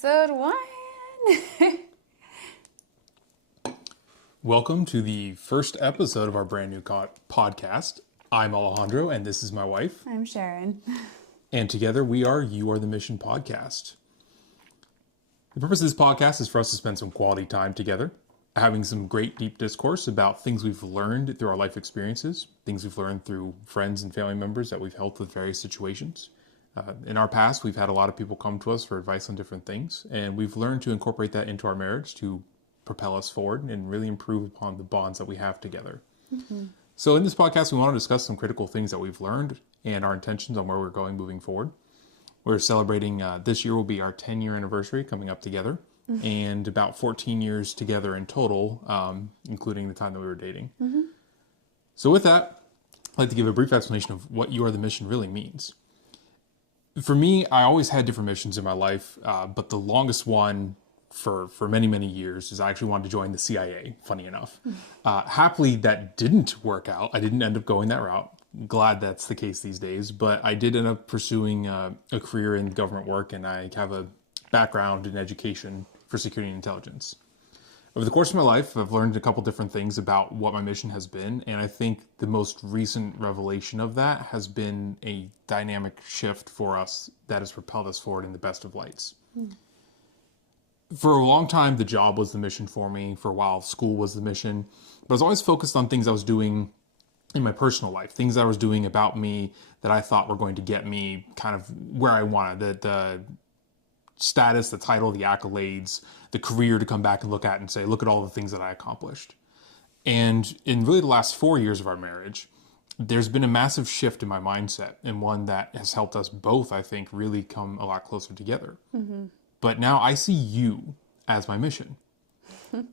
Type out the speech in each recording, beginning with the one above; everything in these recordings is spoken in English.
Episode 1. Welcome to the first episode of our brand new podcast. I'm Alejandro, and this is my wife. I'm Sharon. And together we are You Are the Mission podcast. The purpose of this podcast is for us to spend some quality time together, having some great deep discourse about things we've learned through our life experiences, things we've learned through friends and family members that we've helped with various situations. In our past, we've had a lot of people come to us for advice on different things, and we've learned to incorporate that into our marriage to propel us forward and really improve upon the bonds that we have together. Mm-hmm. So in this podcast, we want to discuss some critical things that we've learned and our intentions on where we're going moving forward. We're celebrating, this year will be our 10-year anniversary coming up together, and about 14 years together in total, including the time that we were dating. Mm-hmm. So with that, I'd like to give a brief explanation of what You Are the Mission really means. For me, I always had different missions in my life, but the longest one for many, many years is I actually wanted to join the CIA, funny enough. Happily, that didn't work out. I didn't end up going that route. Glad that's the case these days, but I did end up pursuing a career in government work, and I have a background in education for security and intelligence. Over the course of my life, I've learned a couple different things about what my mission has been, and I think the most recent revelation of that has been a dynamic shift for us that has propelled us forward in the best of lights. For a long time, the job was the mission for me. For a while, school was the mission. But I was always focused on things I was doing in my personal life, things I was doing about me that I thought were going to get me kind of where I wanted, the status, the title, the accolades, the career to come back and look at and say, look at all the things that I accomplished. And in really the last 4 years of our marriage, there's been a massive shift in my mindset, and one that has helped us both, I think, really come a lot closer together. Mm-hmm. But now I see you as my mission.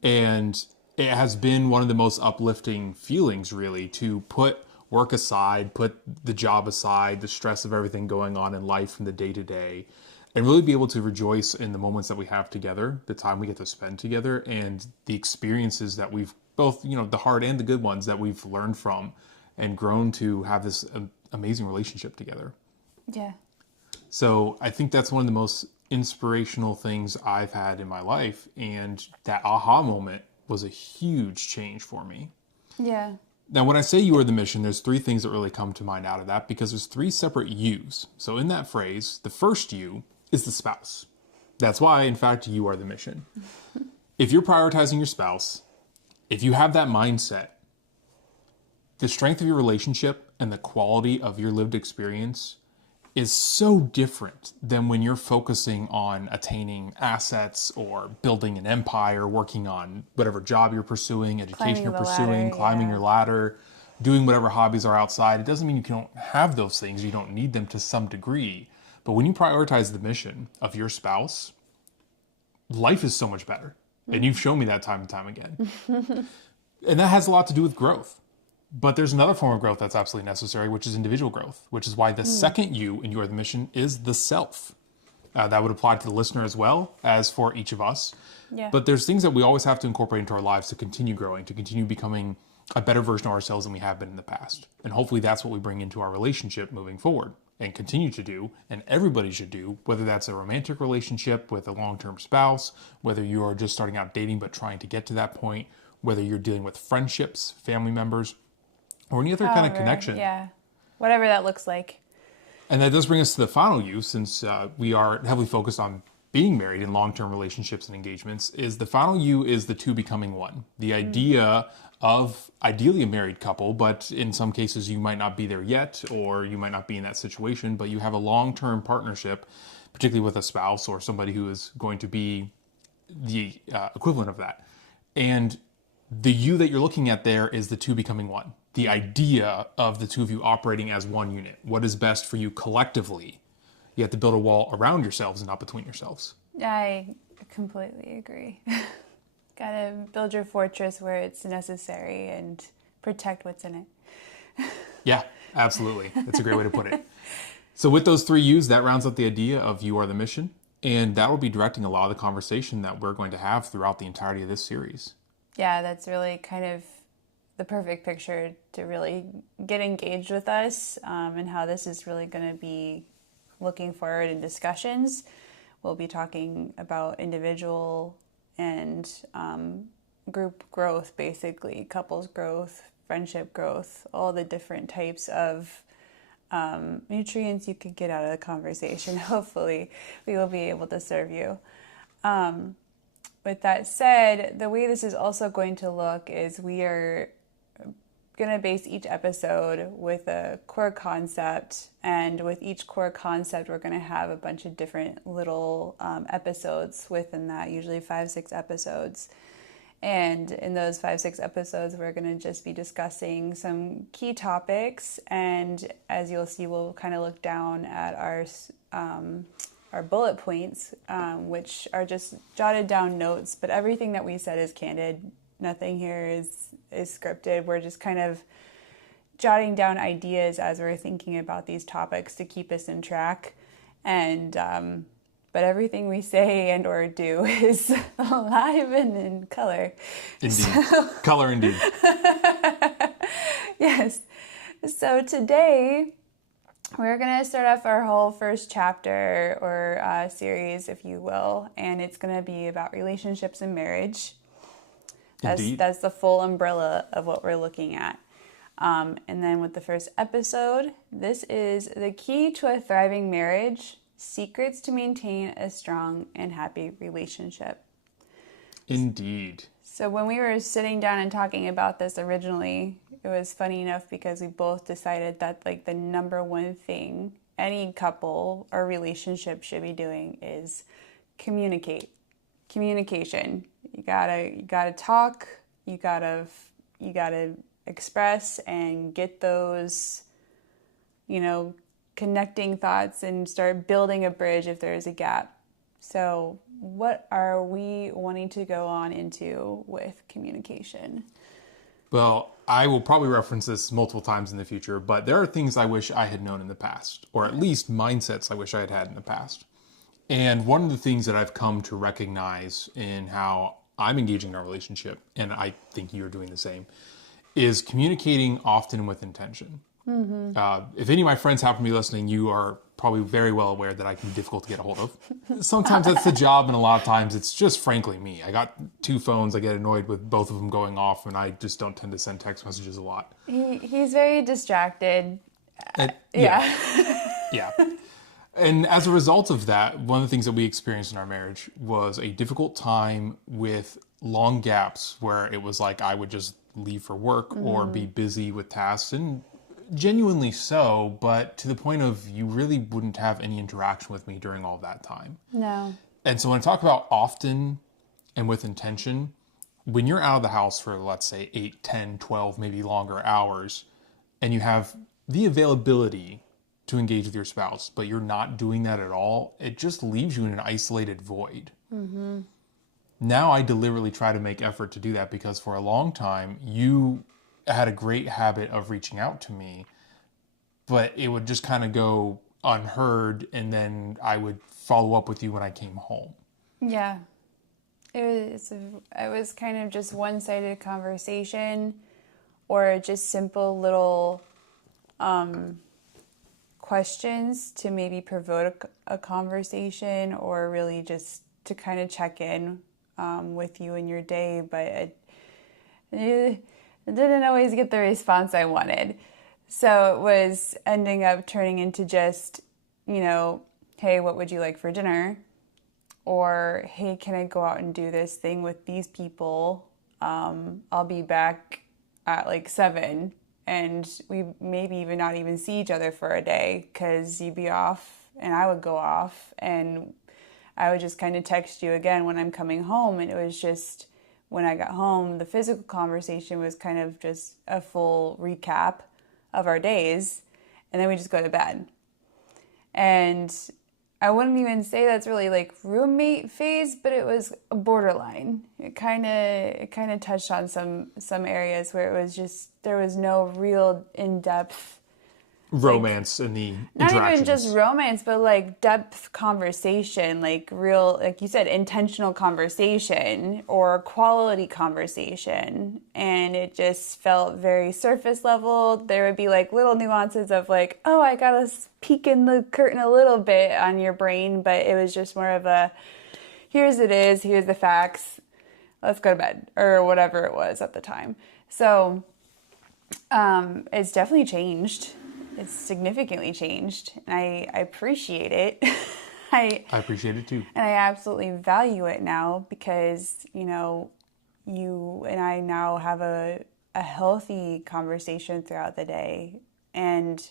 And it has been one of the most uplifting feelings, really, to put work aside, put the job aside, the stress of everything going on in life and the day-to-day, and really be able to rejoice in the moments that we have together, the time we get to spend together, and the experiences that we've both, the hard and the good ones that we've learned from and grown to have this amazing relationship together. Yeah. So I think that's one of the most inspirational things I've had in my life, and that aha moment was a huge change for me. Yeah. Now, when I say You Are the Mission, there's three things that really come to mind out of that, because there's three separate yous. So in that phrase, the first you is the spouse. That's why, in fact, you are the mission. If you're prioritizing your spouse, if you have that mindset, the strength of your relationship and the quality of your lived experience is so different than when you're focusing on attaining assets or building an empire, working on whatever job you're pursuing, education you're pursuing, climbing your ladder, doing whatever hobbies are outside. It doesn't mean you don't have those things. You don't need them to some degree. But when you prioritize the mission of your spouse, life is so much better. And you've shown me that time and time again. And that has a lot to do with growth. But there's another form of growth that's absolutely necessary, which is individual growth, which is why the second you in You Are the Mission is the self. That would apply to the listener as well as for each of us. Yeah. But there's things that we always have to incorporate into our lives to continue growing, to continue becoming a better version of ourselves than we have been in the past. And hopefully that's what we bring into our relationship moving forward and continue to do, and everybody should do, whether that's a romantic relationship with a long-term spouse, whether you are just starting out dating but trying to get to that point, whether you're dealing with friendships, family members, or any other kind of connection. Yeah, whatever that looks like. And that does bring us to the final you, since we are heavily focused on being married in long-term relationships and engagements, is the final you is the two becoming one. The idea of ideally a married couple, but in some cases you might not be there yet, or you might not be in that situation, but you have a long-term partnership, particularly with a spouse or somebody who is going to be the equivalent of that. And the you that you're looking at there is the two becoming one. The idea of the two of you operating as one unit. What is best for you collectively? You have to build a wall around yourselves and not between yourselves. I completely agree. Gotta build your fortress where it's necessary and protect what's in it. Yeah, absolutely. That's a great way to put it. So with those three U's, that rounds up the idea of You Are the Mission. And that will be directing a lot of the conversation that we're going to have throughout the entirety of this series. Yeah, that's really kind of the perfect picture to really get engaged with us and how this is really going to be looking forward in discussions we'll be talking about individual and group growth, basically, couples growth, friendship growth, all the different types of nutrients you could get out of the conversation. Hopefully, we will be able to serve you. With that said, the way this is also going to look is we are going to base each episode with a core concept, and with each core concept we're going to have a bunch of different little episodes within that, usually 5-6 episodes. And in those 5-6 episodes we're going to just be discussing some key topics, and as you'll see, we'll kind of look down at our bullet points, which are just jotted down notes, but everything that we said is candid. Nothing here is scripted. We're just kind of jotting down ideas as we're thinking about these topics to keep us in track. And but everything we say and or do is alive and in color. Indeed. Color indeed. Yes. So today we're going to start off our whole first chapter or series, if you will, and it's going to be about relationships and marriage. That's the full umbrella of what we're looking at. And then with the first episode, this is the key to a thriving marriage, secrets to maintain a strong and happy relationship. Indeed. So when we were sitting down and talking about this originally, it was funny enough because we both decided that like the number one thing any couple or relationship should be doing is communication. You gotta talk, you gotta express and get those, connecting thoughts and start building a bridge if there's a gap. So what are we wanting to go on into with communication? Well, I will probably reference this multiple times in the future, but there are things I wish I had known in the past, or at least mindsets I wish I had had in the past. And one of the things that I've come to recognize in how I'm engaging in our relationship, and I think you're doing the same, is communicating often with intention. Mm-hmm. If any of my friends happen to be listening, you are probably very well aware that I can be difficult to get a hold of. Sometimes that's the job, and a lot of times it's just frankly me. I got 2 phones. I get annoyed with both of them going off, and I just don't tend to send text messages a lot. He's very distracted. Yeah. And as a result of that, one of the things that we experienced in our marriage was a difficult time with long gaps where it was like I would just leave for work or be busy with tasks, and genuinely so, but to the point of you really wouldn't have any interaction with me during all that time. No. And so when I talk about often and with intention, when you're out of the house for, let's say, 8, 10, 12, maybe longer hours, and you have the availability to engage with your spouse, but you're not doing that at all, it just leaves you in an isolated void. Mm-hmm. Now I deliberately try to make effort to do that because for a long time, you had a great habit of reaching out to me, but it would just kind of go unheard, and then I would follow up with you when I came home. Yeah. It was kind of just one-sided conversation, or just simple little questions to maybe provoke a conversation, or really just to kind of check in with you in your day, but it didn't always get the response I wanted. So it was ending up turning into just, hey, what would you like for dinner? Or, hey, can I go out and do this thing with these people? I'll be back at like 7. And we maybe even not even see each other for a day because you'd be off and I would go off, and I would just kind of text you again when I'm coming home. And it was just, when I got home, the physical conversation was kind of just a full recap of our days, and then we just go to bed. And I wouldn't even say that's really like roommate phase, but it was a borderline. It kind of touched on some areas where it was just, there was no real in-depth romance and the Not interactions. even just romance, but like depth conversation, like real, like you said, intentional conversation or quality conversation. And it just felt very surface level. There would be like little nuances of like, oh, I got to peek in the curtain a little bit on your brain, but it was just more of a, here's the facts, let's go to bed, or whatever it was at the time. So it's definitely changed. It's significantly changed, and I appreciate it. I appreciate it too. And I absolutely value it now because, you and I now have a healthy conversation throughout the day. And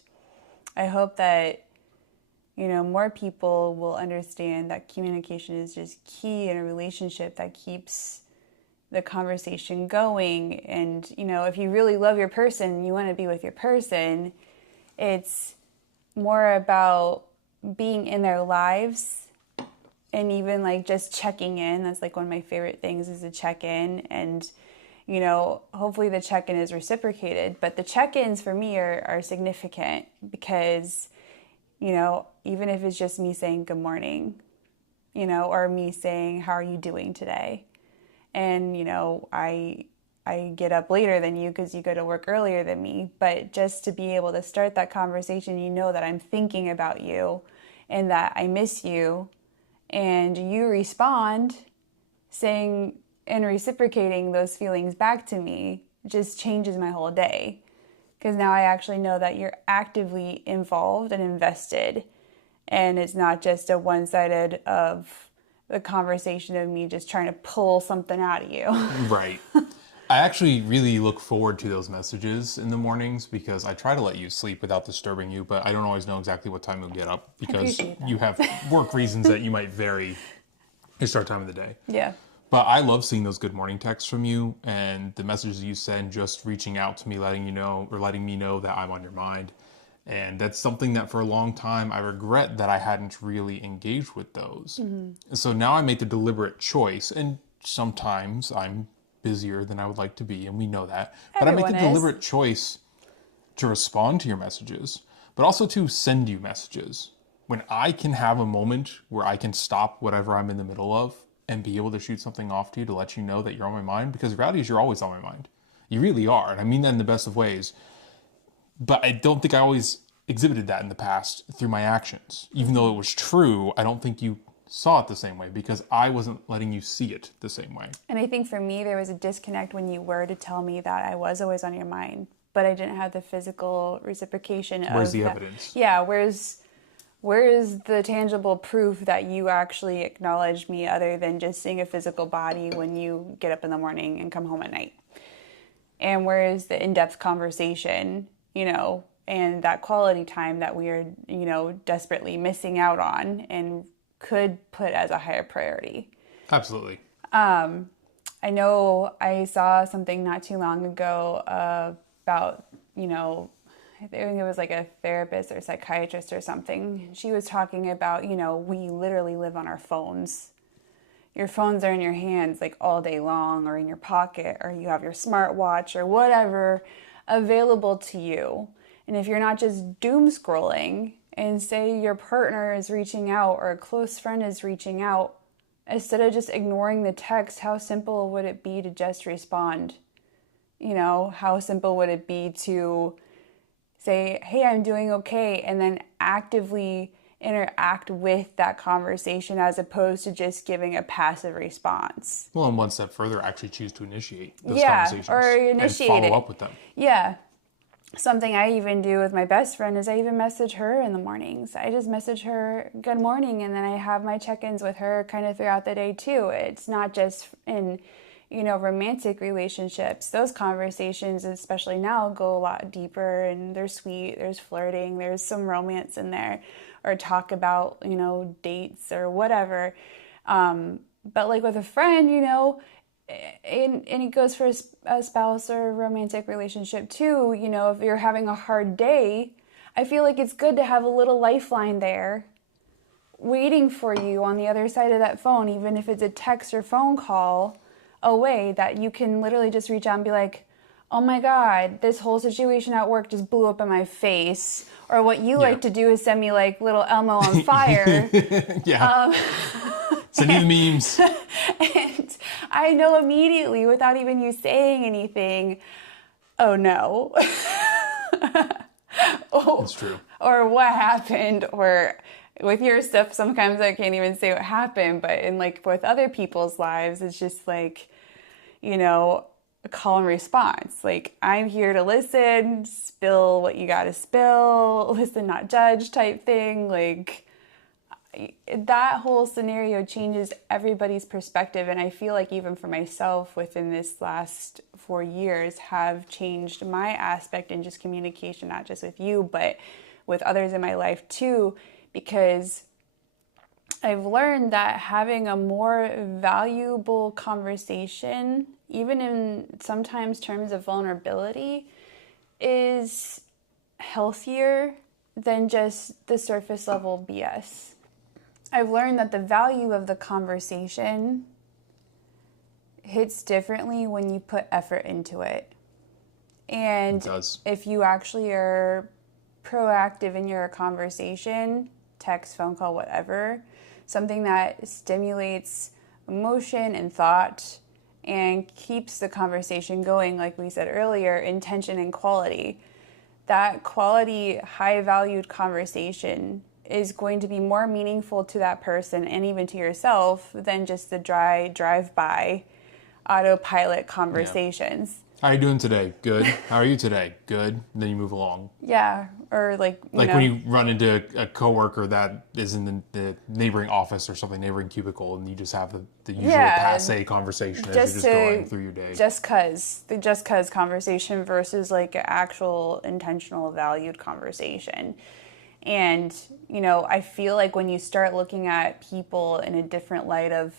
I hope that, more people will understand that communication is just key in a relationship that keeps the conversation going. And, if you really love your person, you want to be with your person, it's more about being in their lives and even like just checking in. That's like one of my favorite things is to check in. And, hopefully the check-in is reciprocated. But the check-ins for me are significant because, even if it's just me saying good morning, or me saying, how are you doing today? And, I get up later than you because you go to work earlier than me. But just to be able to start that conversation, that I'm thinking about you and that I miss you. And you respond saying and reciprocating those feelings back to me just changes my whole day. Because now I actually know that you're actively involved and invested. And it's not just a one-sided of the conversation of me just trying to pull something out of you. Right. I actually really look forward to those messages in the mornings because I try to let you sleep without disturbing you, but I don't always know exactly what time you'll get up because you have work reasons that you might vary your start time of the day. Yeah. But I love seeing those good morning texts from you and the messages you send, just reaching out to me, letting me know that I'm on your mind. And that's something that for a long time I regret that I hadn't really engaged with those. Mm-hmm. So now I make the deliberate choice, and sometimes I'm busier than I would like to be, and we know that. But I make the deliberate choice to respond to your messages, but also to send you messages. When I can have a moment where I can stop whatever I'm in the middle of and be able to shoot something off to you to let you know that you're on my mind, because the reality is you're always on my mind. You really are, and I mean that in the best of ways. But I don't think I always exhibited that in the past through my actions. Even though it was true, I don't think you saw it the same way because I wasn't letting you see it the same way. And I think for me, there was a disconnect when you were to tell me that I was always on your mind, but I didn't have the physical reciprocation. Where's the evidence? Yeah, where's the tangible proof that you actually acknowledged me other than just seeing a physical body when you get up in the morning and come home at night? And where is the in-depth conversation, and that quality time that we are, desperately missing out on and could put as a higher priority? Absolutely. I know I saw something not too long ago about, I think it was like a therapist or psychiatrist or something. She was talking about, we literally live on our phones. Your phones are in your hands like all day long, or in your pocket, or you have your smartwatch or whatever available to you. And if you're not just doom scrolling and say your partner is reaching out or a close friend is reaching out, instead of just ignoring the text, how simple would it be to just respond? How simple would it be to say, hey, I'm doing okay, and then actively interact with that conversation as opposed to just giving a passive response. Well, and one step further, actually choose to initiate those conversations. Or initiate and follow up with them. Yeah. Something I even do with my best friend is I even message her in the mornings. I just message her good morning, and then I have my check-ins with her kind of throughout the day too. It's not just in, romantic relationships. Those conversations, especially now, go a lot deeper, and they're sweet, there's flirting, there's some romance in there, or talk about, dates or whatever. But like with a friend, and it goes for a spouse or a romantic relationship too, if you're having a hard day, I feel like it's good to have a little lifeline there waiting for you on the other side of that phone, even if it's a text or phone call away, that you can literally just reach out and be like, oh my God, this whole situation at work just blew up in my face. Or what you like to do is send me like little Elmo on fire. Yeah. Send you the memes. And I know immediately without even you saying anything, oh no. That's true. Or what happened, or with your stuff, sometimes I can't even say what happened, but in like with other people's lives, it's just like, a call and response. Like, I'm here to listen, spill what you gotta spill, listen, not judge type thing. Like, that whole scenario changes everybody's perspective. And I feel like even for myself within this last 4 years have changed my aspect in just communication, not just with you, but with others in my life too, because I've learned that having a more valuable conversation, even in sometimes terms of vulnerability, is healthier than just the surface level BS. I've learned that the value of the conversation hits differently when you put effort into it. And It does. if you actually are proactive in your conversation, text, phone call, whatever, something that stimulates emotion and thought and keeps the conversation going, like we said earlier, intention and quality. That quality, high-valued conversation is going to be more meaningful to that person and even to yourself than just the dry drive-by autopilot conversations. How are you doing today? Good. How are you today? Good. And then you move along. Yeah, or like, when you run into a coworker that is in the neighboring office or something, neighboring cubicle, and you just have the usual passe conversation as you're just going through your day. The just cause conversation versus like an actual intentional valued conversation. And, I feel like when you start looking at people in a different light of,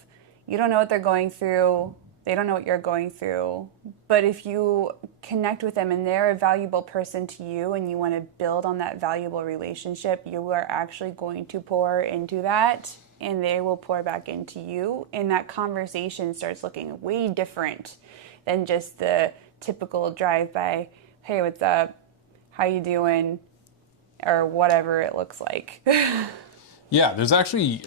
you don't know what they're going through, they don't know what you're going through, but if you connect with them and they're a valuable person to you and you want to build on that valuable relationship, you are actually going to pour into that and they will pour back into you. And that conversation starts looking way different than just the typical drive-by, hey, what's up? How you doing? Or whatever it looks like. Yeah, there's actually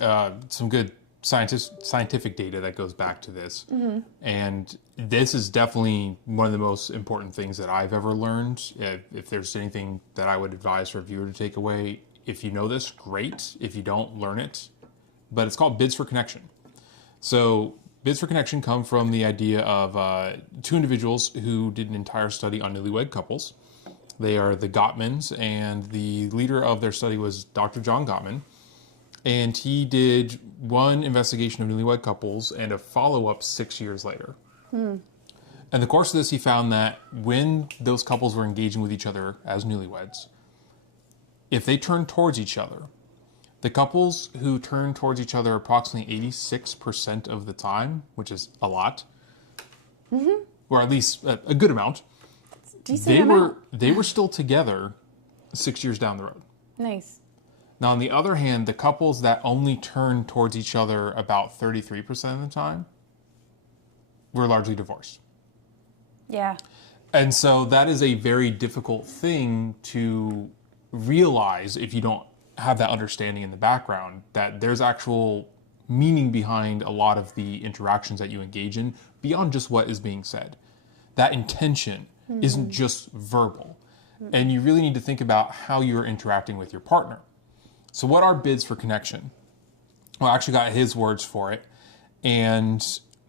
some good scientific data that goes back to this. Mm-hmm. And this is definitely one of the most important things that I've ever learned. If there's anything that I would advise for a viewer to take away, if you know this, great. If you don't, learn it. But it's called bids for connection. So bids for connection come from the idea of two individuals who did an entire study on newlywed couples. They are the Gottmans, and the leader of their study was Dr. John Gottman. And he did one investigation of newlywed couples and a follow-up 6 years later. In the course of this, he found that when those couples were engaging with each other as newlyweds, if they turned towards each other, the couples who turned towards each other approximately 86% of the time, which is a lot, or at least a good amount, they were still together 6 years down the road. Nice. Now, on the other hand, the couples that only turned towards each other about 33% of the time were largely divorced. Yeah. And so that is a very difficult thing to realize if you don't have that understanding in the background, that there's actual meaning behind a lot of the interactions that you engage in beyond just what is being said. That intention isn't just verbal. And you really need to think about how you're interacting with your partner. So what are bids for connection? Well, I actually got his words for it. And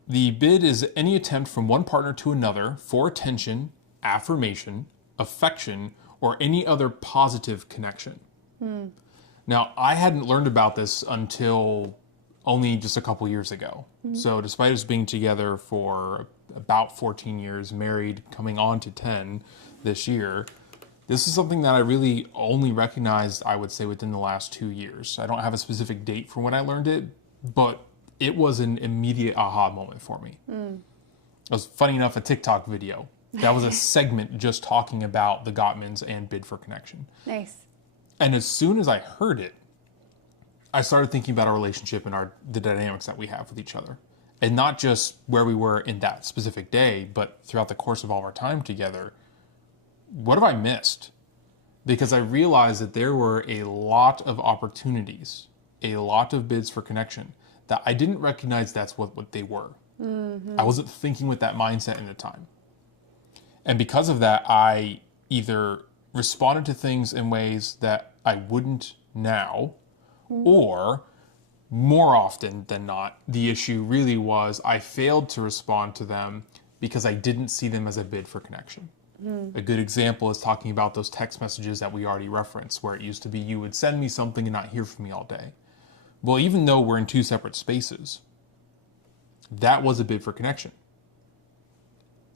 the bid is any attempt from one partner to another for attention, affirmation, affection, or any other positive connection. Now, I hadn't learned about this until only just a couple years ago. So despite us being together for about 14 years, married, coming on to 10 this year, this is something that I really only recognized, I would say, within the last 2 years. I don't have a specific date for when I learned it, but it was an immediate aha moment for me. It was, funny enough, a TikTok video. That was a segment just talking about the Gottmans and bid for connection. Nice. And as soon as I heard it, I started thinking about our relationship and the dynamics that we have with each other. And not just where we were in that specific day, but throughout the course of all our time together, what have I missed? Because I realized that there were a lot of opportunities, a lot of bids for connection that I didn't recognize that's what they were. I wasn't thinking with that mindset in the time. And because of that, I either responded to things in ways that I wouldn't now, or more often than not, the issue really was I failed to respond to them because I didn't see them as a bid for connection. A good example is talking about those text messages that we already referenced, where it used to be you would send me something and not hear from me all day. Well, even though we're in two separate spaces, that was a bid for connection.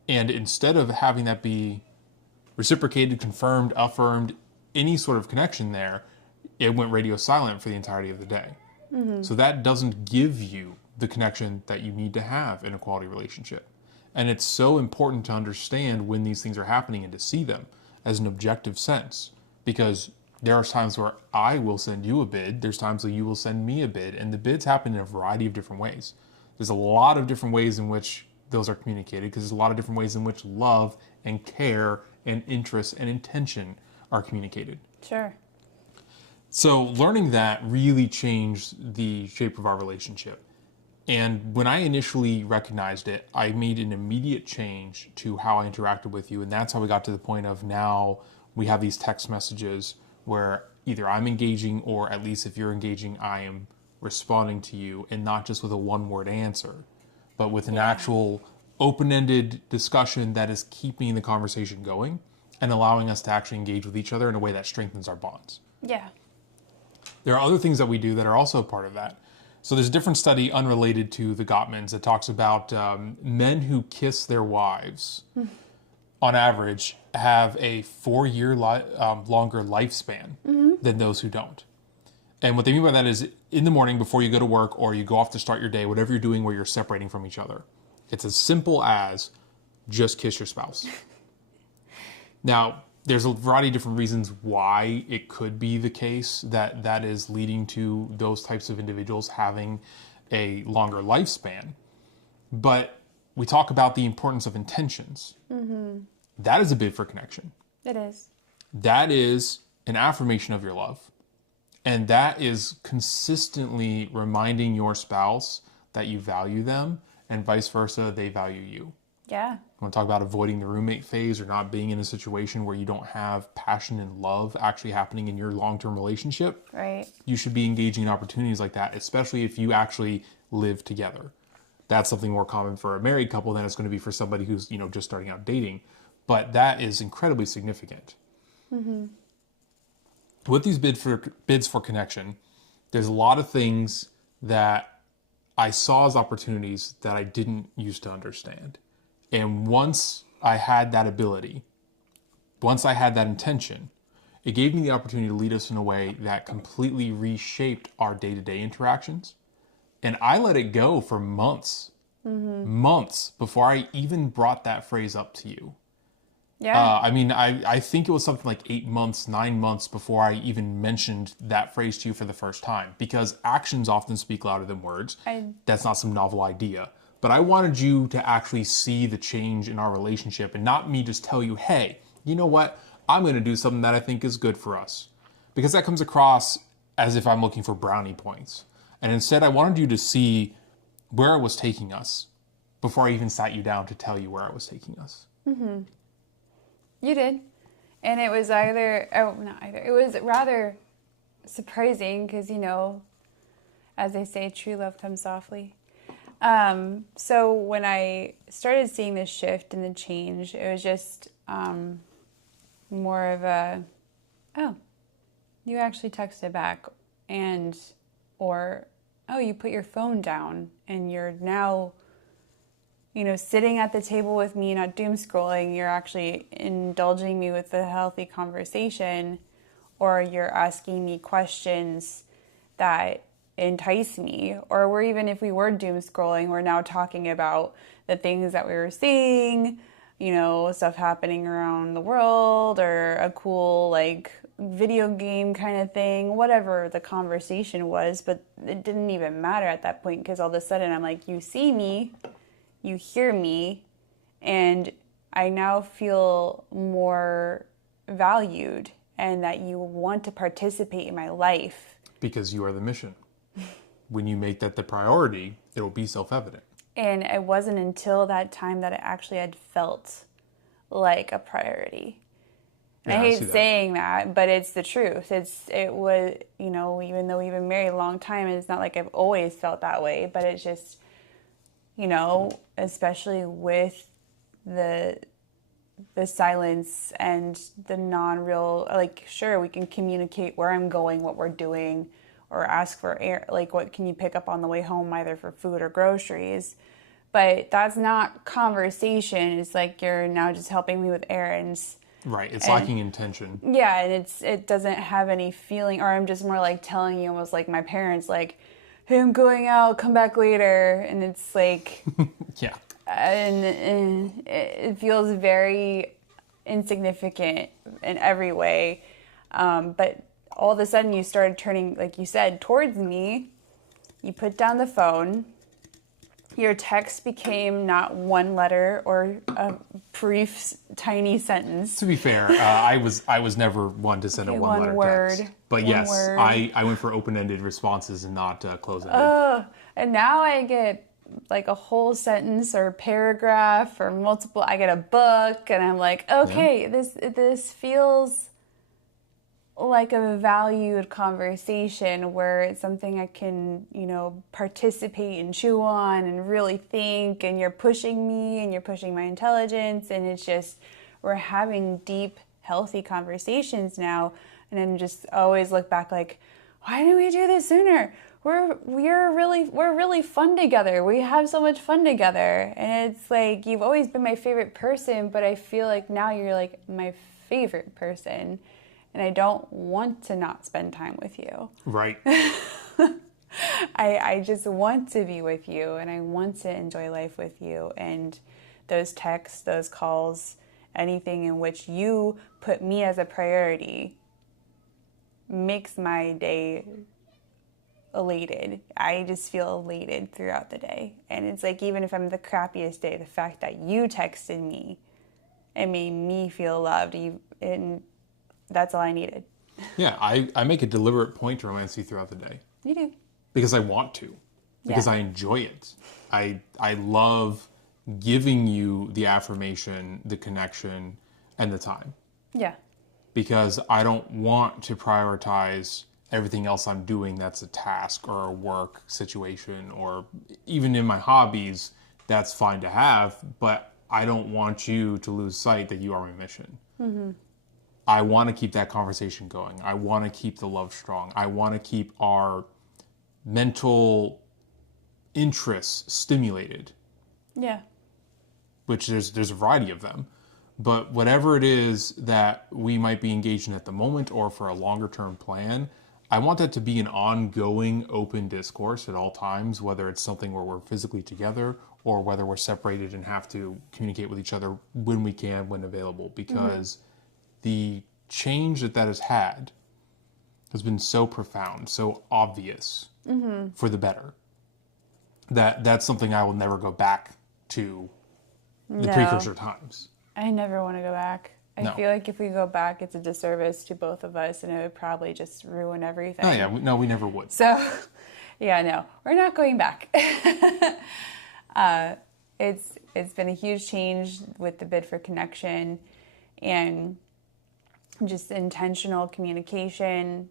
And instead of having that be reciprocated, confirmed, affirmed, any sort of connection there, it went radio silent for the entirety of the day. So that doesn't give you the connection that you need to have in a quality relationship. And it's so important to understand when these things are happening and to see them as an objective sense. Because there are times where I will send you a bid, there's times where you will send me a bid, and the bids happen in a variety of different ways. There's a lot of different ways in which those are communicated, because there's a lot of different ways in which love and care and interest and intention are communicated. Sure. So learning that really changed the shape of our relationship. And when I initially recognized it, I made an immediate change to how I interacted with you. And that's how we got to the point of now we have these text messages where either I'm engaging, or at least if you're engaging, I am responding to you, and not just with a one-word answer, but with an actual open-ended discussion that is keeping the conversation going and allowing us to actually engage with each other in a way that strengthens our bonds. Yeah. There are other things that we do that are also part of that. So there's a different study unrelated to the Gottmans that talks about men who kiss their wives, on average, have a 4-year longer lifespan than those who don't. And what they mean by that is in the morning before you go to work or you go off to start your day, whatever you're doing where you're separating from each other, it's as simple as just kiss your spouse. Now, there's a variety of different reasons why it could be the case that that is leading to those types of individuals having a longer lifespan. But we talk about the importance of intentions. That is a bid for connection. It is. That is an affirmation of your love. And that is consistently reminding your spouse that you value them, and vice versa, they value you. Yeah. I want to talk about avoiding the roommate phase, or not being in a situation where you don't have passion and love actually happening in your long-term relationship. Right. You should be engaging in opportunities like that, especially if you actually live together. That's something more common for a married couple than it's going to be for somebody who's, just starting out dating. But that is incredibly significant. With these bids for connection, there's a lot of things that I saw as opportunities that I didn't used to understand. And once I had that ability, once I had that intention, it gave me the opportunity to lead us in a way that completely reshaped our day-to-day interactions. And I let it go for months, months before I even brought that phrase up to you. Yeah. I think it was something like 8 months, 9 months before I even mentioned that phrase to you for the first time, because actions often speak louder than words. That's not some novel idea. But I wanted you to actually see the change in our relationship, and not me just tell you, hey, you know what? I'm going to do something that I think is good for us. Because that comes across as if I'm looking for brownie points. And instead, I wanted you to see where I was taking us before I even sat you down to tell you where I was taking us. You did. And it was it was rather surprising because, as they say, true love comes softly. So when I started seeing this shift and the change, it was just more of a, oh, you actually texted back, or, oh, you put your phone down and you're now, sitting at the table with me, not doom scrolling. You're actually indulging me with a healthy conversation, or you're asking me questions that entice me, or even if we were doom scrolling, we're now talking about the things that we were seeing, stuff happening around the world, or a cool video game kind of thing, whatever the conversation was, but it didn't even matter at that point because all of a sudden I'm like, you see me, you hear me, and I now feel more valued and that you want to participate in my life. Because you are the mission. When you make that the priority, it will be self-evident. And it wasn't until that time that it actually had felt like a priority. And Yeah, I I hate see that. saying that, but it's the truth. It was, you know, even though we've been married a long time, it's not like I've always felt that way, but it's just, you know, especially with the silence and the non-real, like, sure, we can communicate where I'm going, what we're doing, or ask for air, like, what can you pick up on the way home, either for food or groceries. But that's not conversation. It's like you're now just helping me with errands. Right. It's lacking intention. Yeah, and it doesn't have any feeling, or I'm just more like telling you, almost like my parents, like, hey, I'm going out, come back later. And it's like, Yeah. and it feels very insignificant in every way. But all of a sudden you started turning, like you said, towards me. You put down the phone. Your text became not one letter or a brief, tiny sentence. To be fair, I was never one to send a one letter word, text. But one yes, word. I went for open-ended responses and not close-ended. And now I get like a whole sentence or paragraph or multiple. I get a book, and I'm like, okay, this feels like a valued conversation where it's something I can, you know, participate and chew on and really think, and you're pushing me and you're pushing my intelligence, and it's just, we're having deep, healthy conversations now. And then just always look back like, why didn't we do this sooner? We're really fun together. We have so much fun together. And it's like, you've always been my favorite person, but I feel like now you're like my favorite person. And I don't want to not spend time with you. Right. I just want to be with you, and I want to enjoy life with you. And those texts, those calls, anything in which you put me as a priority makes my day elated. I just feel elated throughout the day. And it's like, even if I'm the crappiest day, the fact that you texted me, it made me feel loved. And that's all I needed. Yeah, I make a deliberate point to romance you throughout the day. You do. Because I want to. Because Yeah. I enjoy it. I love giving you the affirmation, the connection, and the time. Yeah. Because I don't want to prioritize everything else I'm doing that's a task or a work situation, or even in my hobbies, that's fine to have, but I don't want you to lose sight that you are my mission. Mm-hmm. I want to keep that conversation going. I want to keep the love strong. I want to keep our mental interests stimulated, Yeah. which there's a variety of them. But whatever it is that we might be engaged in at the moment or for a longer term plan, I want that to be an ongoing open discourse at all times, whether it's something where we're physically together or whether we're separated and have to communicate with each other when we can, when available, because the change that has had has been so profound, so obvious for the better, that's something I will never go back to the No. precursor times. I never want to go back. I No. feel like if we go back, it's a disservice to both of us, and it would probably just ruin everything. Oh yeah, we never would. So, yeah, no, we're not going back. It's been a huge change with the Bid for Connection, and just intentional communication,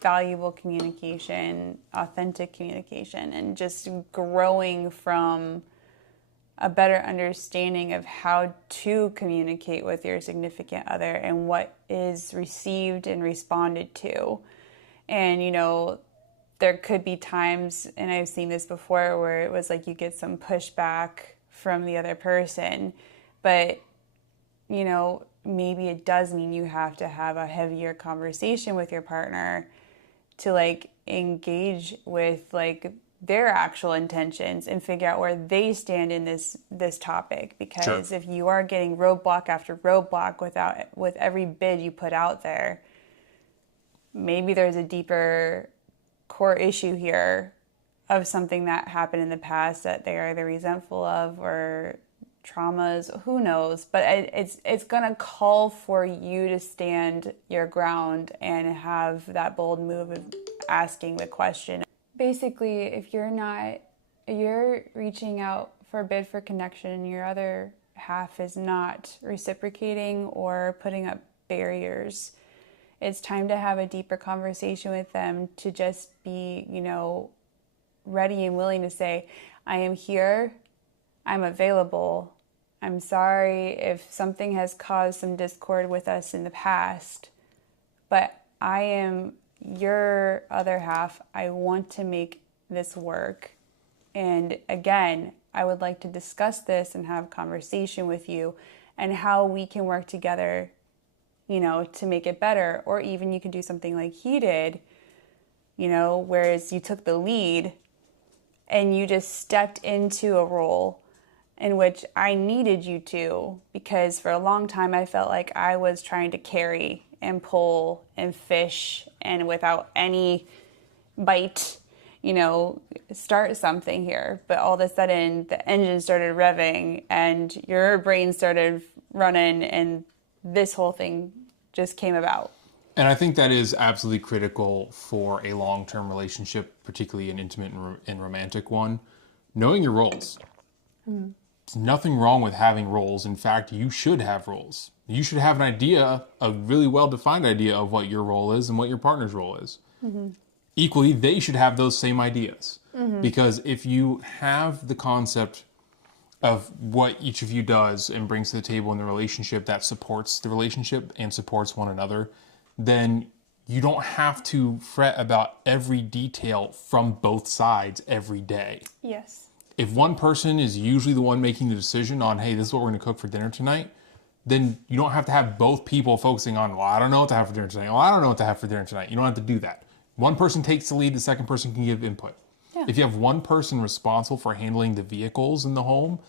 valuable communication, authentic communication, and just growing from a better understanding of how to communicate with your significant other and what is received and responded to. And, you know, there could be times, and I've seen this before, where it was like you get some pushback from the other person, but, you know, maybe it does mean you have to have a heavier conversation with your partner to like engage with like their actual intentions and figure out where they stand in this topic. Because Sure. if you are getting roadblock after roadblock with every bid you put out there, maybe there's a deeper core issue here of something that happened in the past that they are either resentful of or traumas, who knows, but it's going to call for you to stand your ground and have that bold move of asking the question. Basically, if you're reaching out for a bid for connection and your other half is not reciprocating or putting up barriers, it's time to have a deeper conversation with them, to just be, ready and willing to say, I am here, I'm available. I'm sorry if something has caused some discord with us in the past, but I am your other half. I want to make this work. And again, I would like to discuss this and have a conversation with you and how we can work together, to make it better. Or even you can do something like he did, whereas you took the lead and you just stepped into a role in which I needed you to, because for a long time I felt like I was trying to carry and pull and fish and without any bite, start something here. But all of a sudden the engine started revving and your brain started running and this whole thing just came about. And I think that is absolutely critical for a long-term relationship, particularly an intimate and romantic one. Knowing your roles. Mm-hmm. There's nothing wrong with having roles. In fact, you should have roles. You should have an idea, a really well-defined idea of what your role is and what your partner's role is. Mm-hmm. Equally, they should have those same ideas. Mm-hmm. Because if you have the concept of what each of you does and brings to the table in the relationship that supports the relationship and supports one another, then you don't have to fret about every detail from both sides every day. Yes. If one person is usually the one making the decision on, hey, this is what we're going to cook for dinner tonight, then you don't have to have both people focusing on, well, I don't know what to have for dinner tonight. Well, I don't know what to have for dinner tonight. You don't have to do that. One person takes the lead, the second person can give input. Yeah. If you have one person responsible for handling the vehicles in the home,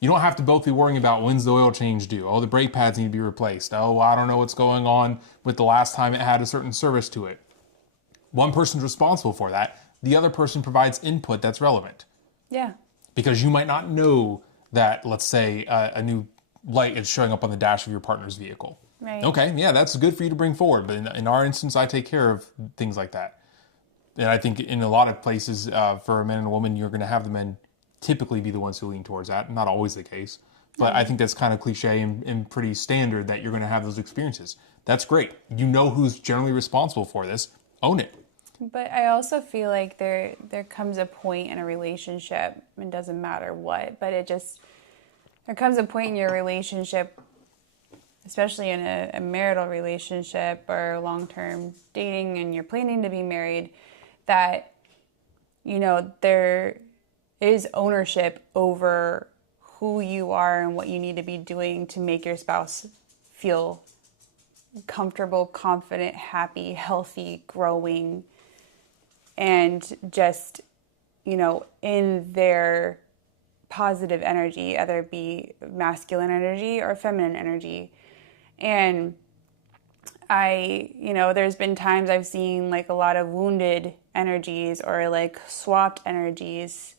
you don't have to both be worrying about when's the oil change due. Oh, the brake pads need to be replaced. Oh, I don't know what's going on with the last time it had a certain service to it. One person's responsible for that. The other person provides input that's relevant. Yeah. Because you might not know that, let's say, a new light is showing up on the dash of your partner's vehicle. Right. Okay, yeah, that's good for you to bring forward. But in our instance, I take care of things like that. And I think in a lot of places, for a man and a woman, you're going to have the men typically be the ones who lean towards that. Not always the case. But I think that's kind of cliche and pretty standard that you're going to have those experiences. That's great. You know who's generally responsible for this. Own it. But I also feel like there comes a point in a relationship, it doesn't matter what, but there comes a point in your relationship, especially in a marital relationship or long-term dating and you're planning to be married, that, there is ownership over who you are and what you need to be doing to make your spouse feel comfortable, confident, happy, healthy, growing, and just, in their positive energy, either it be masculine energy or feminine energy. And there's been times I've seen like a lot of wounded energies or like swapped energies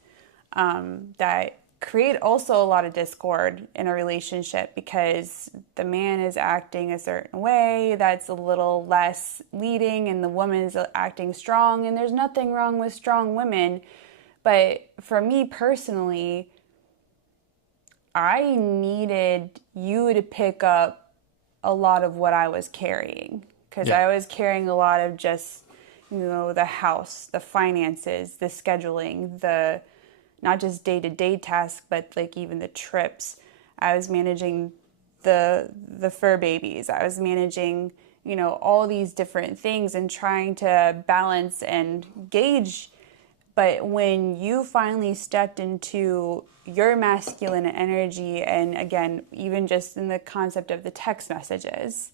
that create also a lot of discord in a relationship because the man is acting a certain way that's a little less leading and the woman is acting strong, and there's nothing wrong with strong women. But for me personally, I needed you to pick up a lot of what I was carrying because I was carrying a lot of just, the house, the finances, the scheduling, the not just day-to-day tasks, but like even the trips. I was managing the fur babies. I was managing, all these different things and trying to balance and gauge. But when you finally stepped into your masculine energy, and again, even just in the concept of the text messages,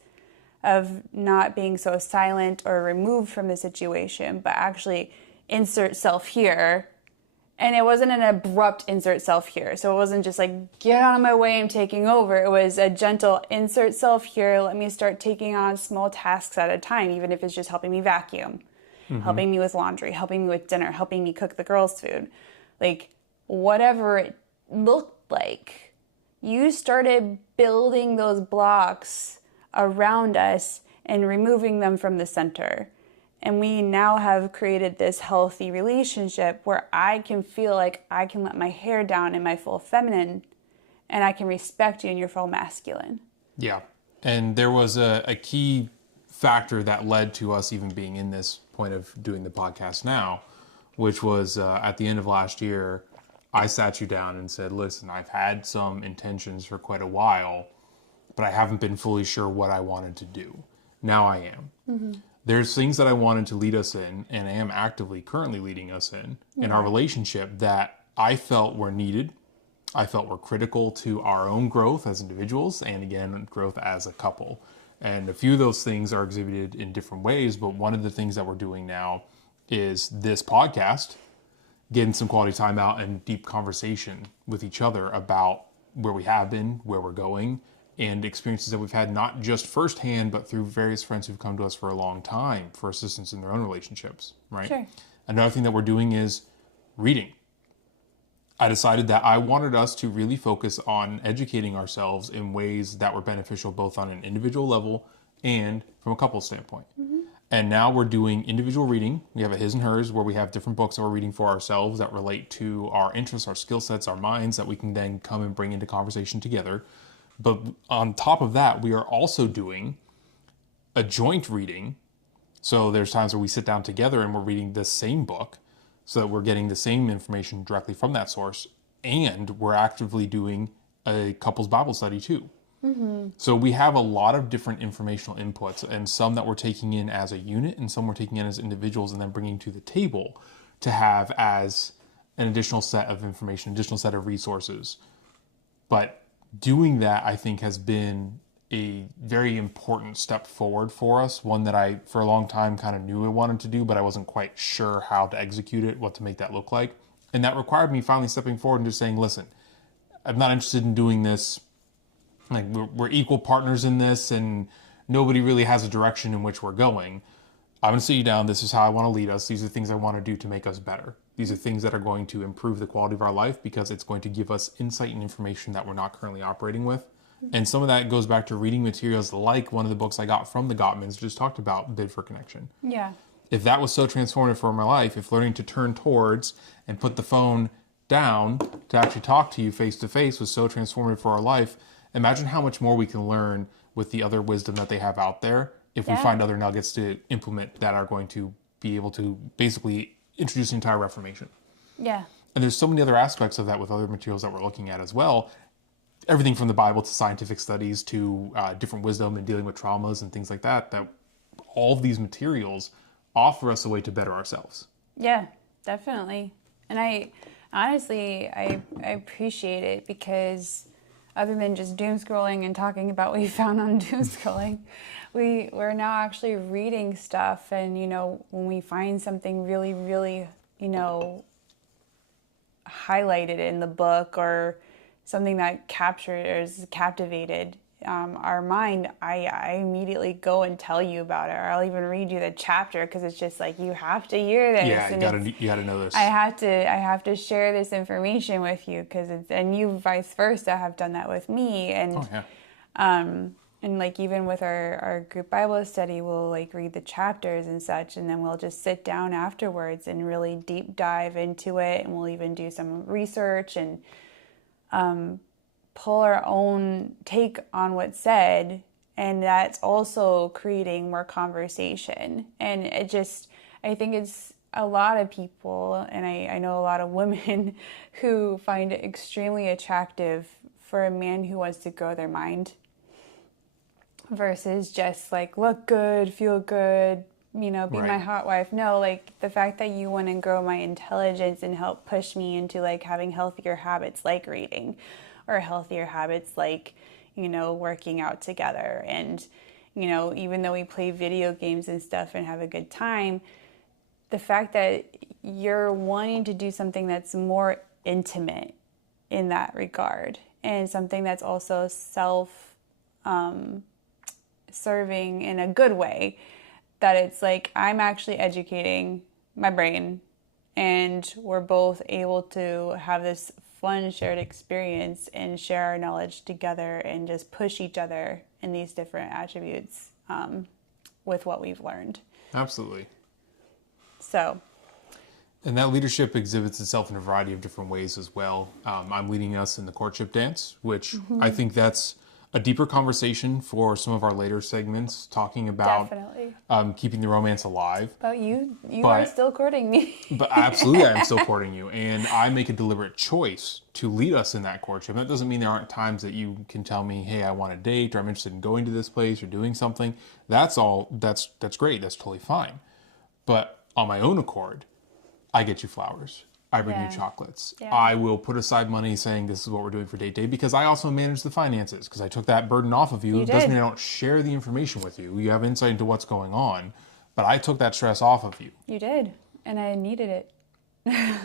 of not being so silent or removed from the situation, but actually insert self here, And it wasn't an abrupt insert self here. So it wasn't just like, get out of my way, I'm taking over. It was a gentle insert self here. Let me start taking on small tasks at a time, even if it's just helping me vacuum, helping me with laundry, helping me with dinner, helping me cook the girls' food. Like, whatever it looked like, you started building those blocks around us and removing them from the center. And we now have created this healthy relationship where I can feel like I can let my hair down in my full feminine, and I can respect you in your full masculine. Yeah. And there was a key factor that led to us even being in this point of doing the podcast now, which was at the end of last year, I sat you down and said, listen, I've had some intentions for quite a while, but I haven't been fully sure what I wanted to do. Now I am. Mm-hmm. There's things that I wanted to lead us in, and I am actively currently leading us in our relationship that I felt were needed. I felt were critical to our own growth as individuals and, again, growth as a couple. And a few of those things are exhibited in different ways, but one of the things that we're doing now is this podcast, getting some quality time out and deep conversation with each other about where we have been, where we're going, and experiences that we've had, not just firsthand, but through various friends who've come to us for a long time for assistance in their own relationships, right? Sure. Another thing that we're doing is reading. I decided that I wanted us to really focus on educating ourselves in ways that were beneficial both on an individual level and from a couple standpoint. Mm-hmm. And now we're doing individual reading. We have a his and hers where we have different books that we're reading for ourselves that relate to our interests, our skill sets, our minds that we can then come and bring into conversation together. But on top of that, we are also doing a joint reading. So there's times where we sit down together and we're reading the same book so that we're getting the same information directly from that source. And we're actively doing a couples Bible study too. Mm-hmm. So we have a lot of different informational inputs, and some that we're taking in as a unit and some we're taking in as individuals and then bringing to the table to have as an additional set of information, additional set of resources. But doing that, I think, has been a very important step forward for us. One that I, for a long time, kind of knew I wanted to do, but I wasn't quite sure how to execute it, what to make that look like. And that required me finally stepping forward and just saying, listen, I'm not interested in doing this. Like, we're equal partners in this, and nobody really has a direction in which we're going. I'm going to sit you down. This is how I want to lead us. These are things I want to do to make us better. These are things that are going to improve the quality of our life because it's going to give us insight and information that we're not currently operating with. And some of that goes back to reading materials like one of the books I got from the Gottmans just talked about, Bid for Connection. Yeah. If that was so transformative for my life, if learning to turn towards and put the phone down to actually talk to you face to face was so transformative for our life, imagine how much more we can learn with the other wisdom that they have out there if we find other nuggets to implement that are going to be able to basically introduce the entire Reformation. Yeah. And there's so many other aspects of that with other materials that we're looking at as well. Everything from the Bible to scientific studies to different wisdom and dealing with traumas and things like that, that all of these materials offer us a way to better ourselves. Yeah, definitely. And I honestly appreciate it because other than just doom scrolling and talking about what we found on doom scrolling, we're now actually reading stuff. And, you know, when we find something really, really, you know, highlighted in the book or something that captivated our mind, I immediately go and tell you about it, or I'll even read you the chapter because it's just like, you have to hear this. Yeah, you gotta know this. I have to share this information with you because and you vice versa have done that with me. And and like even with our group Bible study, we'll like read the chapters and such, and then we'll just sit down afterwards and really deep dive into it, and we'll even do some research and pull our own take on what's said, and that's also creating more conversation. And I think it's a lot of people, and I know a lot of women who find it extremely attractive for a man who wants to grow their mind versus just like look good, feel good, you know, be my hot wife. No, like the fact that you want to grow my intelligence and help push me into like having healthier habits like reading, or healthier habits like, you know, working out together. And, you know, even though we play video games and stuff and have a good time, the fact that you're wanting to do something that's more intimate in that regard, and something that's also serving in a good way, that it's like I'm actually educating my brain and we're both able to have this fun shared experience and share our knowledge together and just push each other in these different attributes with what we've learned. Absolutely. So, and that leadership exhibits itself in a variety of different ways as well. I'm leading us in the courtship dance, which I think that's a deeper conversation for some of our later segments, talking about definitely keeping the romance alive. But you are still courting me. But absolutely, I'm still courting you. And I make a deliberate choice to lead us in that courtship. That doesn't mean there aren't times that you can tell me, hey, I want a date, or I'm interested in going to this place or doing something. That's great. That's totally fine. But on my own accord, I get you flowers. I bring you chocolates. Yeah. I will put aside money saying this is what we're doing for date day, because I also manage the finances, because I took that burden off of you. It doesn't mean I don't share the information with you. You have insight into what's going on, but I took that stress off of you. You did, and I needed it.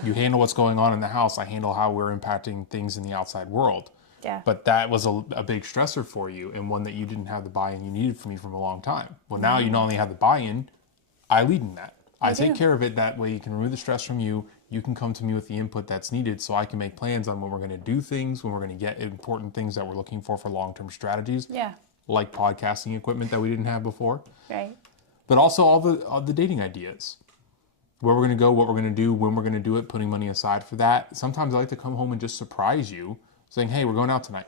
You handle what's going on in the house. I handle how we're impacting things in the outside world. Yeah. But that was a big stressor for you, and one that you didn't have the buy-in you needed from me from a long time. Well, now you not only have the buy-in, I lead in that. I take care of it. That way you can remove the stress from you. You can come to me with the input that's needed, so I can make plans on when we're going to do things, when we're going to get important things that we're looking for long-term strategies. Yeah. Like podcasting equipment that we didn't have before. Right. But also all the dating ideas. Where we're going to go, what we're going to do, when we're going to do it, putting money aside for that. Sometimes I like to come home and just surprise you, saying, hey, we're going out tonight.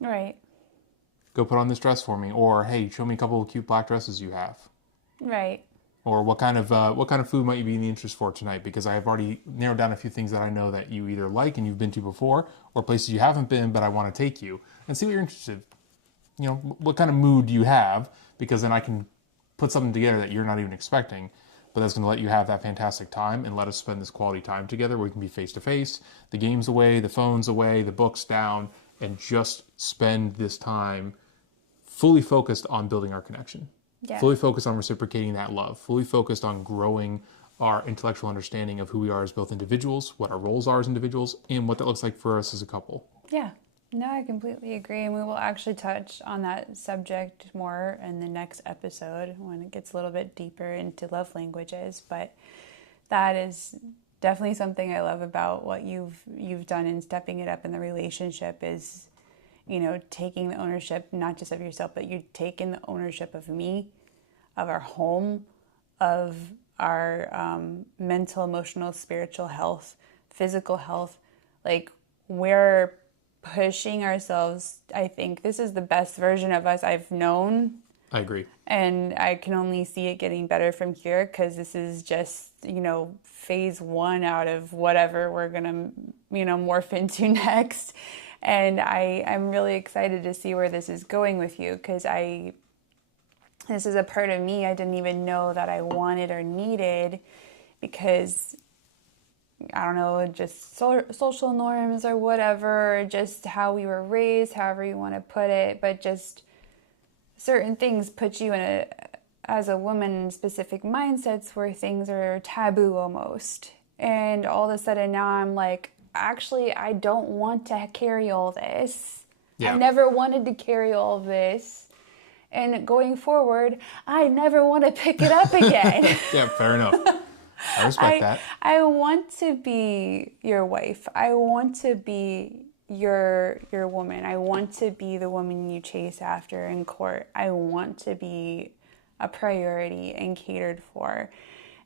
Right. Go put on this dress for me. Or, hey, show me a couple of cute black dresses you have. Right. Or what kind of food might you be in the interest for tonight? Because I have already narrowed down a few things that I know that you either like and you've been to before, or places you haven't been, but I want to take you and see what you're interested. You know, what kind of mood do you have? Because then I can put something together that you're not even expecting, but that's going to let you have that fantastic time and let us spend this quality time together where we can be face to face, the games away, the phones away, the books down, and just spend this time fully focused on building our connection. Yeah. Fully focused on reciprocating that love, fully focused on growing our intellectual understanding of who we are as both individuals, what our roles are as individuals, and what that looks like for us as a couple. Yeah. No, I completely agree. And we will actually touch on that subject more in the next episode when it gets a little bit deeper into love languages. But that is definitely something I love about what you've done in stepping it up in the relationship is, you know, taking the ownership, not just of yourself, but you're taking the ownership of me, of our home, of our mental, emotional, spiritual health, physical health. Like, we're pushing ourselves. I think this is the best version of us I've known. I agree. And I can only see it getting better from here, because this is just, you know, phase one out of whatever we're going to, you know, morph into next. And I'm really excited to see where this is going with you, because this is a part of me I didn't even know that I wanted or needed, because, I don't know, just social norms or whatever, just how we were raised, however you want to put it, but just certain things put you in as a woman, in specific mindsets where things are taboo almost. And all of a sudden now I'm like, actually, I don't want to carry all this. Yeah. I never wanted to carry all this. And going forward, I never want to pick it up again. Yeah, fair enough. I respect that. I want to be your wife. I want to be your woman. I want to be the woman you chase after in court. I want to be a priority and catered for.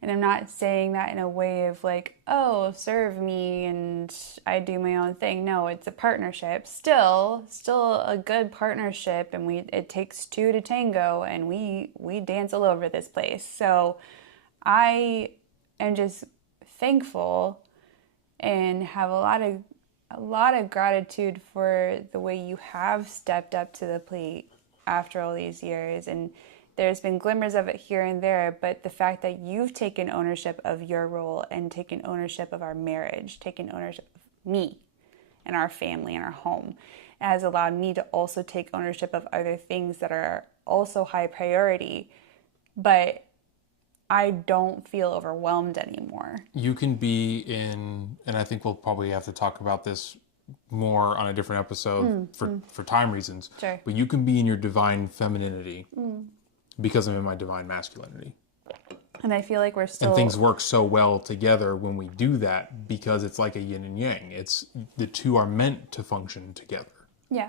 And I'm not saying that in a way of like, oh, serve me and I do my own thing. No, it's a partnership. Still a good partnership, and it takes two to tango, and we dance all over this place. So I am just thankful and have a lot of gratitude for the way you have stepped up to the plate after all these years. And there's been glimmers of it here and there, but the fact that you've taken ownership of your role and taken ownership of our marriage, taken ownership of me and our family and our home, has allowed me to also take ownership of other things that are also high priority. But I don't feel overwhelmed anymore. You can be in, and I think we'll probably have to talk about this more on a different episode for time reasons. Sure. But you can be in your divine femininity because I'm in my divine masculinity. And I feel like we're still... And things work so well together when we do that because it's like a yin and yang. It's the two are meant to function together. Yeah.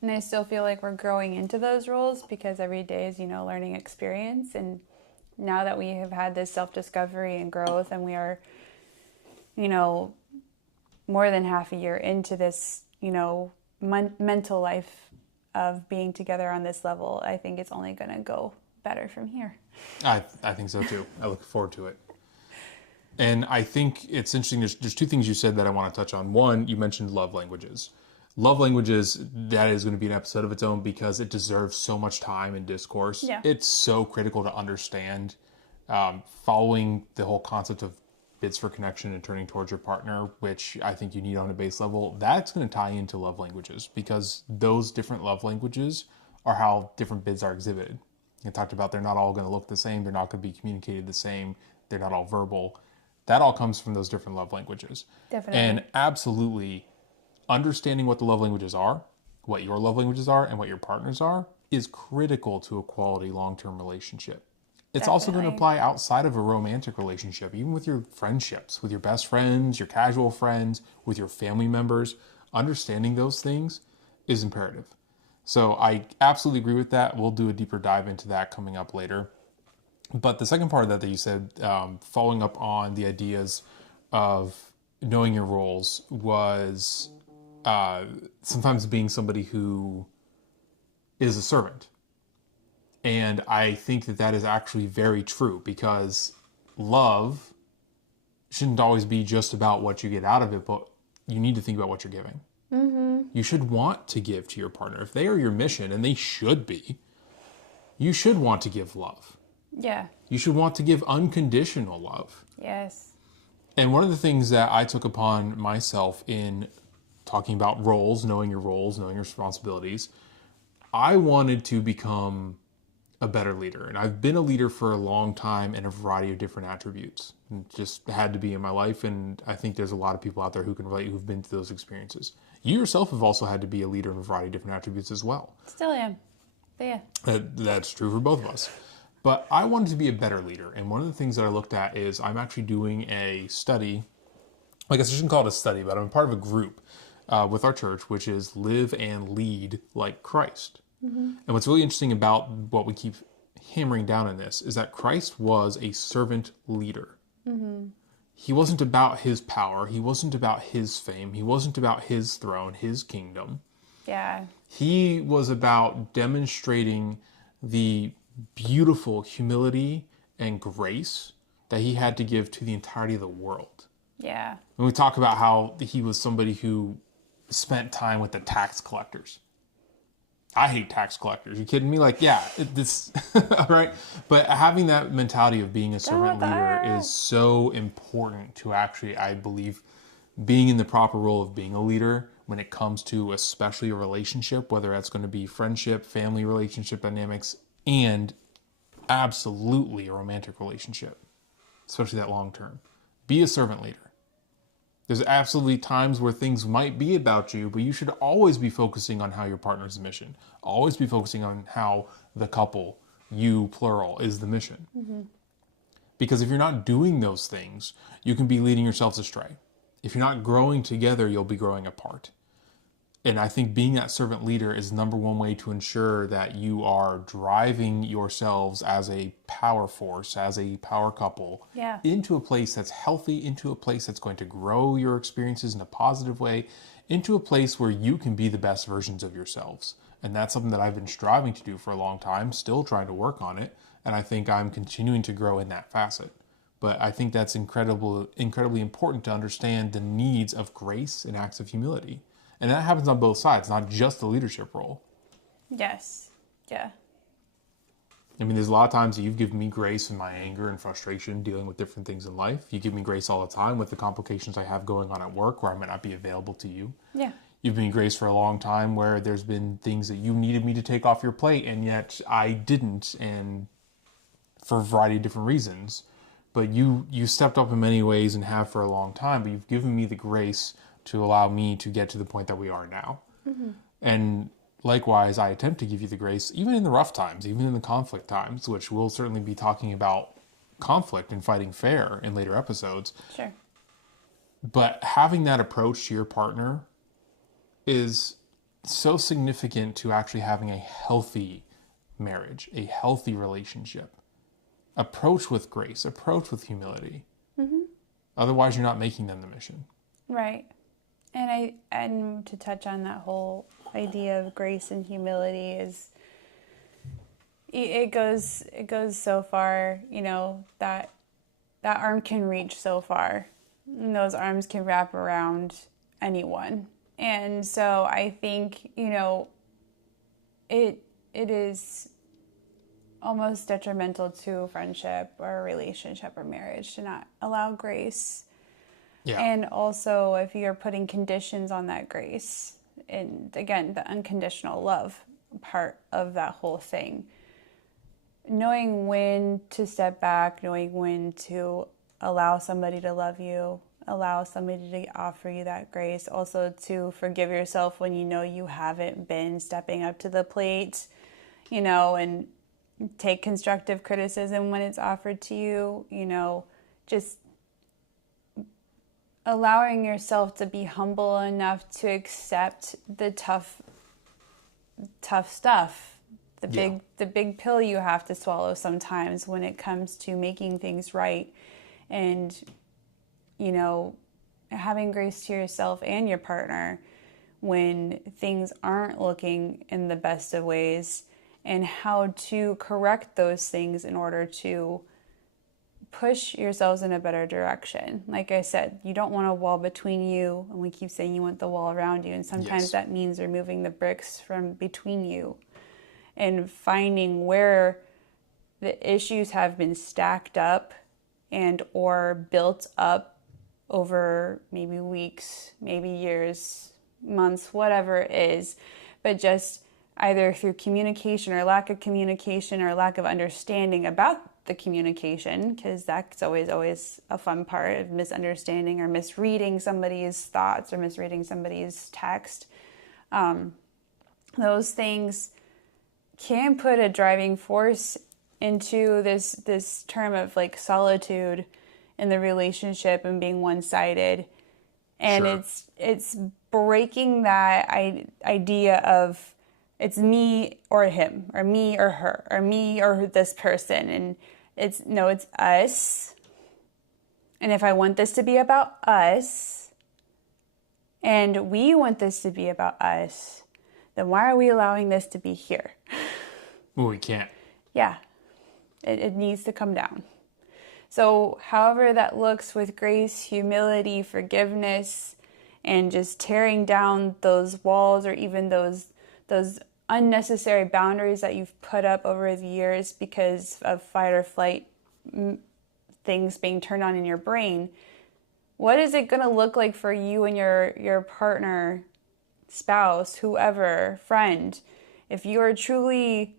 And I still feel like we're growing into those roles because every day is, learning experience. And now that we have had this self-discovery and growth and we are, more than half a year into this, mental life of being together on this level, I think it's only going to go better from here. I think so too. I look forward to it. And I think it's interesting. There's two things you said that I want to touch on. One, you mentioned love languages. Love languages, that is going to be an episode of its own because it deserves so much time and discourse. Yeah. It's so critical to understand. Following the whole concept of bids for connection and turning towards your partner, which I think you need on a base level, that's going to tie into love languages because those different love languages are how different bids are exhibited. I talked about they're not all going to look the same. They're not going to be communicated the same. They're not all verbal. That all comes from those different love languages. Definitely. And absolutely understanding what the love languages are, what your love languages are, and what your partner's are is critical to a quality long-term relationship. It's also going to apply outside of a romantic relationship, even with your friendships, with your best friends, your casual friends, with your family members. Understanding those things is imperative. So I absolutely agree with that. We'll do a deeper dive into that coming up later. But the second part of that you said, following up on the ideas of knowing your roles, was sometimes being somebody who is a servant. And I think that is actually very true because love shouldn't always be just about what you get out of it, but you need to think about what you're giving. Mm-hmm. You should want to give to your partner. If they are your mission, and they should be, you should want to give love. Yeah. You should want to give unconditional love. Yes. And one of the things that I took upon myself in talking about roles, knowing your responsibilities, I wanted to become a better leader. And I've been a leader for a long time in a variety of different attributes. It just had to be in my life. And I think there's a lot of people out there who can relate, who've been through those experiences. You yourself have also had to be a leader in a variety of different attributes as well. Still am. But yeah. That's true for both of us. But I wanted to be a better leader. And one of the things that I looked at is I'm actually doing a study. I guess I shouldn't call it a study, but I'm part of a group with our church, which is Live and Lead Like Christ. Mm-hmm. And what's really interesting about what we keep hammering down in this is that Christ was a servant leader. Mm-hmm. He wasn't about his power. He wasn't about his fame. He wasn't about his throne, his kingdom. Yeah. He was about demonstrating the beautiful humility and grace that he had to give to the entirety of the world. Yeah. When we talk about how he was somebody who spent time with the tax collectors. I hate tax collectors. You kidding me? Like, yeah, this, all right. But having that mentality of being a servant leader is so important to actually, I believe, being in the proper role of being a leader when it comes to especially a relationship, whether that's going to be friendship, family relationship dynamics, and absolutely a romantic relationship, especially that long term. Be a servant leader. There's absolutely times where things might be about you, but you should always be focusing on how your partner's the mission. Always be focusing on how the couple, you plural, is the mission. Mm-hmm. Because if you're not doing those things, you can be leading yourselves astray. If you're not growing together, you'll be growing apart. And I think being that servant leader is the number one way to ensure that you are driving yourselves as a power force, as a power couple, into a place that's healthy, into a place that's going to grow your experiences in a positive way, into a place where you can be the best versions of yourselves. And that's something that I've been striving to do for a long time, still trying to work on it. And I think I'm continuing to grow in that facet. But I think that's incredibly important to understand the needs of grace and acts of humility. And that happens on both sides, not just the leadership role. Yes. Yeah. I mean, there's a lot of times that you've given me grace in my anger and frustration dealing with different things in life. You give me grace all the time with the complications I have going on at work where I might not be available to you. Yeah. You've given me grace for a long time where there's been things that you needed me to take off your plate and yet I didn't. And for a variety of different reasons. But you stepped up in many ways and have for a long time, but you've given me the grace to allow me to get to the point that we are now. Mm-hmm. And likewise, I attempt to give you the grace, even in the rough times, even in the conflict times, which we'll certainly be talking about conflict and fighting fair in later episodes. Sure. But having that approach to your partner is so significant to actually having a healthy marriage, a healthy relationship. Approach with grace, approach with humility. Mm-hmm. Otherwise, you're not making them the mission. Right. And to touch on that whole idea of grace and humility is it goes so far, that arm can reach so far. And those arms can wrap around anyone. And so I think, it is almost detrimental to a friendship or a relationship or marriage to not allow grace. Yeah. And also if you're putting conditions on that grace, and again, the unconditional love part of that whole thing, knowing when to step back, knowing when to allow somebody to love you, allow somebody to offer you that grace, also to forgive yourself when you haven't been stepping up to the plate, and take constructive criticism when it's offered to you, just allowing yourself to be humble enough to accept the tough stuff, the big pill you have to swallow sometimes when it comes to making things right, and having grace to yourself and your partner when things aren't looking in the best of ways, and how to correct those things in order to push yourselves in a better direction. Like I said, you don't want a wall between you, and we keep saying you want the wall around you, and sometimes that means removing the bricks from between you and finding where the issues have been stacked up and or built up over maybe weeks, maybe years, months, whatever it is, but just either through communication or lack of understanding about the communication, because that's always a fun part of misunderstanding or misreading somebody's thoughts or misreading somebody's text. Those things can put a driving force into this term of like solitude in the relationship and being one-sided. And Sure. it's breaking that idea of it's me or him, or me or her, or me or this person. And it's us. And if I want this to be about us, and we want this to be about us, then why are we allowing this to be here? Well, we can't. Yeah, it needs to come down. So however that looks, with grace, humility, forgiveness, and just tearing down those walls or even those unnecessary boundaries that you've put up over the years because of fight or flight things being turned on in your brain, what is it going to look like for you and your partner, spouse, whoever, friend, if you are truly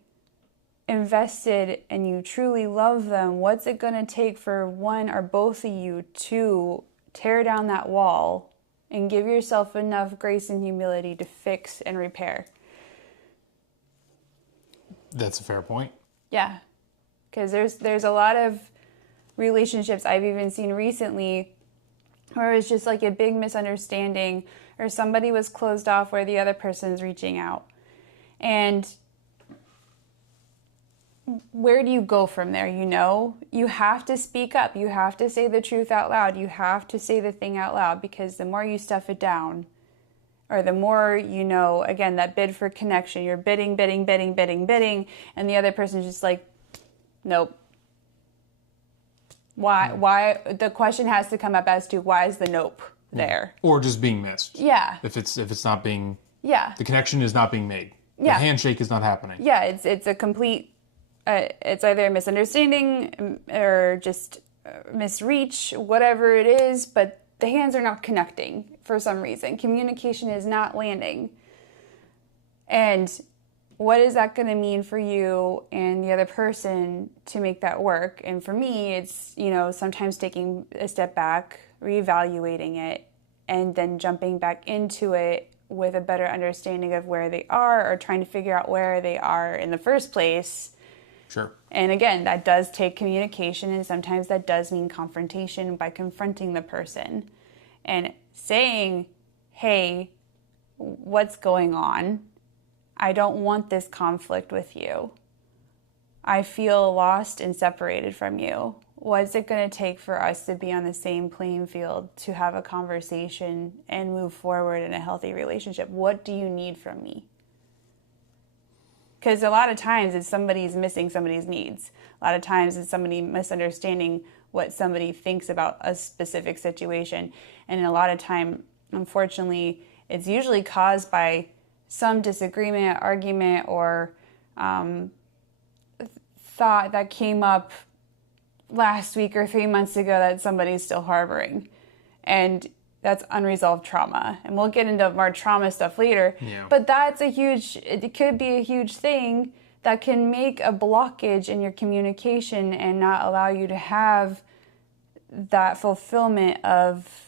invested and you truly love them? What's it going to take for one or both of you to tear down that wall and give yourself enough grace and humility to fix and repair? That's a fair point. Yeah, because there's a lot of relationships I've even seen recently where it's just like a big misunderstanding, or somebody was closed off where the other person's reaching out. And where do you go from there? You have to speak up. You have to say the truth out loud. You have to say the thing out loud, because the more you stuff it down, or the more, again, that bid for connection, you're bidding, and the other person's just like, nope. Why? The question has to come up as to why is the nope there? Or just being missed. Yeah. If it's not being, yeah, the connection is not being made. The Yeah. handshake is not happening. Yeah, it's a complete, it's either a misunderstanding or just misreach, whatever it is, but the hands are not connecting for some reason. Communication is not landing. And what is that going to mean for you and the other person to make that work? And for me, it's, sometimes taking a step back, reevaluating it, and then jumping back into it with a better understanding of where they are, or trying to figure out where they are in the first place. Sure. And again, that does take communication, and sometimes that does mean confrontation by confronting the person and saying, hey, what's going on? I don't want this conflict with you. I feel lost and separated from you. What's it going to take for us to be on the same playing field, to have a conversation and move forward in a healthy relationship? What do you need from me? Because a lot of times it's somebody's missing somebody's needs. A lot of times it's somebody misunderstanding what somebody thinks about a specific situation. And a lot of time, unfortunately, it's usually caused by some disagreement, argument, or thought that came up last week or 3 months ago that somebody's still harboring. And that's unresolved trauma. And we'll get into more trauma stuff later. Yeah. But it could be a huge thing that can make a blockage in your communication and not allow you to have that fulfillment of,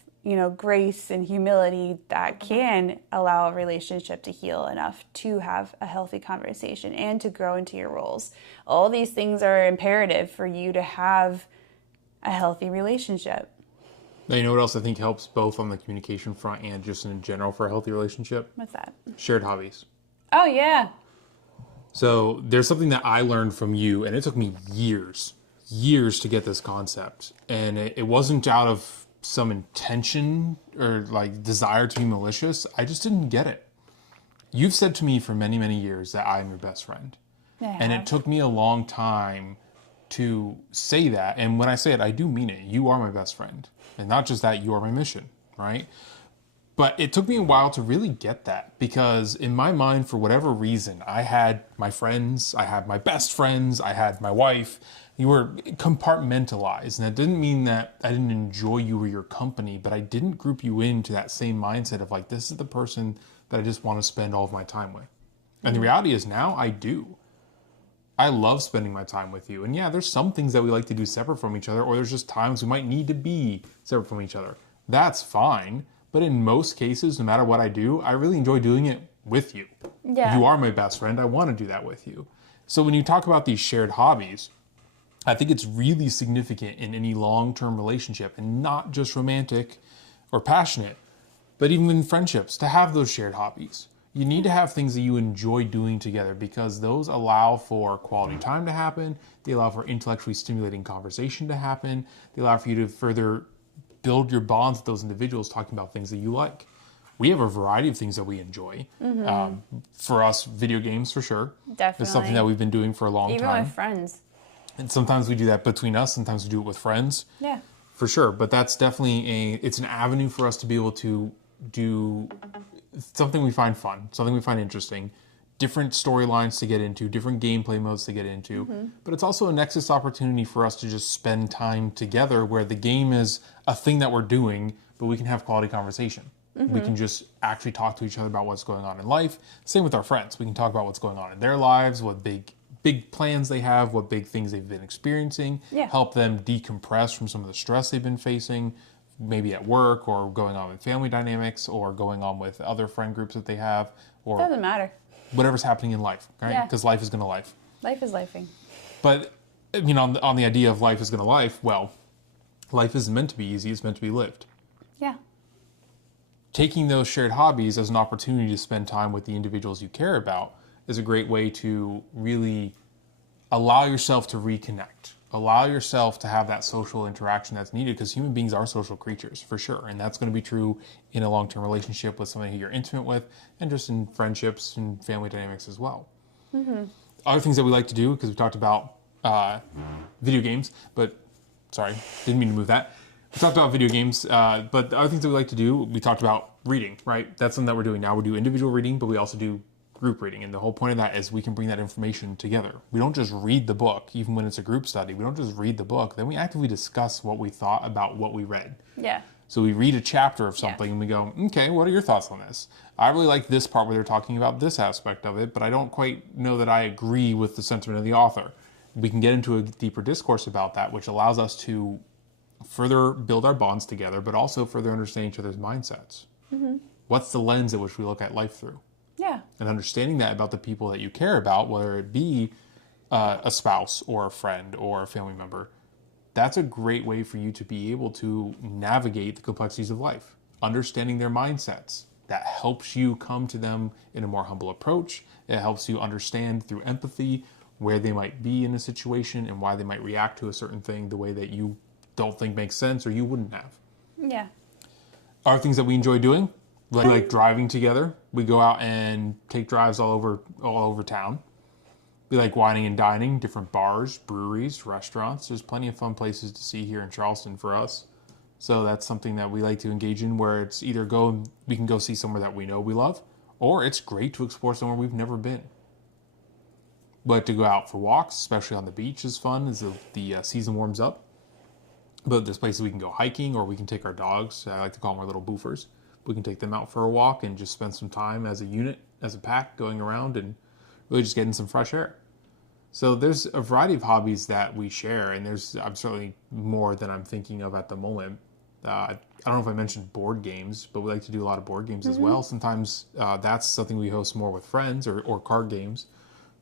grace and humility that can allow a relationship to heal enough to have a healthy conversation and to grow into your roles. All these things are imperative for you to have a healthy relationship. Now, you know what else I think helps both on the communication front and just in general for a healthy relationship? What's that? Shared hobbies. Oh, yeah. So there's something that I learned from you, and it took me years to get this concept. And it wasn't out of some intention or like desire to be malicious. I just didn't get it. You've said to me for many, many years that I'm your best friend. Yeah. And it took me a long time to say that. And when I say it, I do mean it. You are my best friend. And not just that, you are my mission, right? But it took me a while to really get that, because in my mind, for whatever reason, I had my friends, I had my best friends, I had my wife. You were compartmentalized. And that didn't mean that I didn't enjoy you or your company, but I didn't group you into that same mindset of like, this is the person that I just want to spend all of my time with. And the reality is now I do. I love spending my time with you. And yeah, there's some things that we like to do separate from each other, or there's just times we might need to be separate from each other. That's fine. But in most cases, no matter what I do, I really enjoy doing it with you. Yeah. You are my best friend. I want to do that with you. So when you talk about these shared hobbies, I think it's really significant in any long-term relationship, and not just romantic or passionate, but even in friendships, to have those shared hobbies. You need to have things that you enjoy doing together, because those allow for quality time to happen. They allow for intellectually stimulating conversation to happen. They allow for you to further build your bonds with those individuals, talking about things that you like. We have a variety of things that we enjoy. For us, video games for sure. Definitely. It's something that we've been doing for a long Even time. with friends. And sometimes we do that between us. Sometimes we do it with friends. Yeah. For sure. But that's definitely it's an avenue for us to be able to do something we find fun, something we find interesting, different storylines to get into, different gameplay modes to get into. But it's also a nexus opportunity for us to just spend time together, where the game is a thing that we're doing, but we can have quality conversation. We can just actually talk to each other about what's going on in life. Same with our friends. We can talk about what's going on in their lives, what big plans they have, what big things they've been experiencing, help them decompress from some of the stress they've been facing, maybe at work, or going on with family dynamics, or going on with other friend groups that they have, or Doesn't matter. whatever's happening in life, right? Yeah. Because life is going to life. Life is lifing. But, on the idea of life is going to life, well, life isn't meant to be easy, it's meant to be lived. Yeah. Taking those shared hobbies as an opportunity to spend time with the individuals you care about is a great way to really allow yourself to reconnect. Allow yourself to have that social interaction that's needed, because human beings are social creatures, for sure. And that's going to be true in a long-term relationship with somebody who you're intimate with, and just in friendships and family dynamics as well. Other things that we like to do, because we talked about video games, but sorry, didn't mean to move that. We talked about video games, but the other things that we like to do, we talked about reading, right? That's something that we're doing now. We do individual reading, but we also do group reading. And the whole point of that is we can bring that information together. We don't just read the book, even when it's a group study. We don't just read the book. Then we actively discuss what we thought about what we read. Yeah. So we read a chapter of something and we go, okay, what are your thoughts on this? I really like this part where they're talking about this aspect of it, but I don't quite know that I agree with the sentiment of the author. We can get into a deeper discourse about that, which allows us to further build our bonds together, but also further understand each other's mindsets. What's the lens at which we look at life through? Yeah. And understanding that about the people that you care about, whether it be a spouse or a friend or a family member, that's a great way for you to be able to navigate the complexities of life. Understanding their mindsets, that helps you come to them in a more humble approach. It helps you understand through empathy where they might be in a situation and why they might react to a certain thing the way that you don't think makes sense or you wouldn't have. Yeah. Are things that we enjoy doing, like driving together. We go out and take drives all over town. We like wining and dining, different bars, breweries, restaurants. There's plenty of fun places to see here in Charleston for us. So that's something that we like to engage in, where it's either we can go see somewhere that we know we love, or it's great to explore somewhere we've never been. But to go out for walks, especially on the beach, is fun as the season warms up. But there's places we can go hiking, or we can take our dogs. I like to call them our little boofers. We can take them out for a walk and just spend some time as a unit, as a pack, going around and really just getting some fresh air. So there's a variety of hobbies that we share, and I'm certainly more than I'm thinking of at the moment. I don't know if I mentioned board games, but we like to do a lot of board games as well. Sometimes that's something we host more with friends or card games.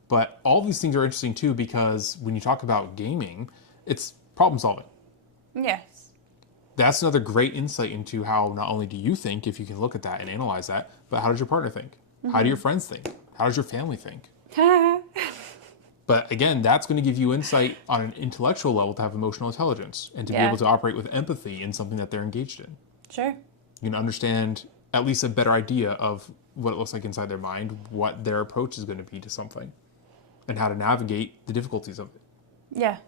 But all these things are interesting too, because when you talk about gaming, it's problem solving. Yes. That's another great insight into how not only do you think, if you can look at that and analyze that, but how does your partner think? How do your friends think? How does your family think? But again, that's going to give you insight on an intellectual level to have emotional intelligence and to be able to operate with empathy in something that they're engaged in. Sure. You can understand at least a better idea of what it looks like inside their mind, what their approach is going to be to something, and how to navigate the difficulties of it. Yeah.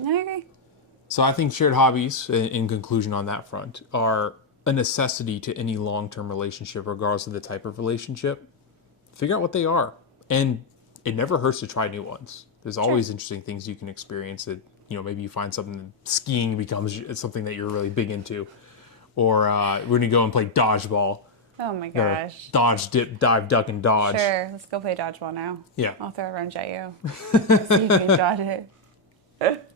I agree. So I think shared hobbies, in conclusion on that front, are a necessity to any long-term relationship, regardless of the type of relationship. Figure out what they are. And it never hurts to try new ones. There's always interesting things you can experience that, maybe you find something, skiing becomes something that you're really big into. Or we're going to go and play dodgeball. Oh my gosh. Dodge, dip, dive, duck, and dodge. Sure, let's go play dodgeball now. Yeah. I'll throw a wrench at you. See if you can dodge it.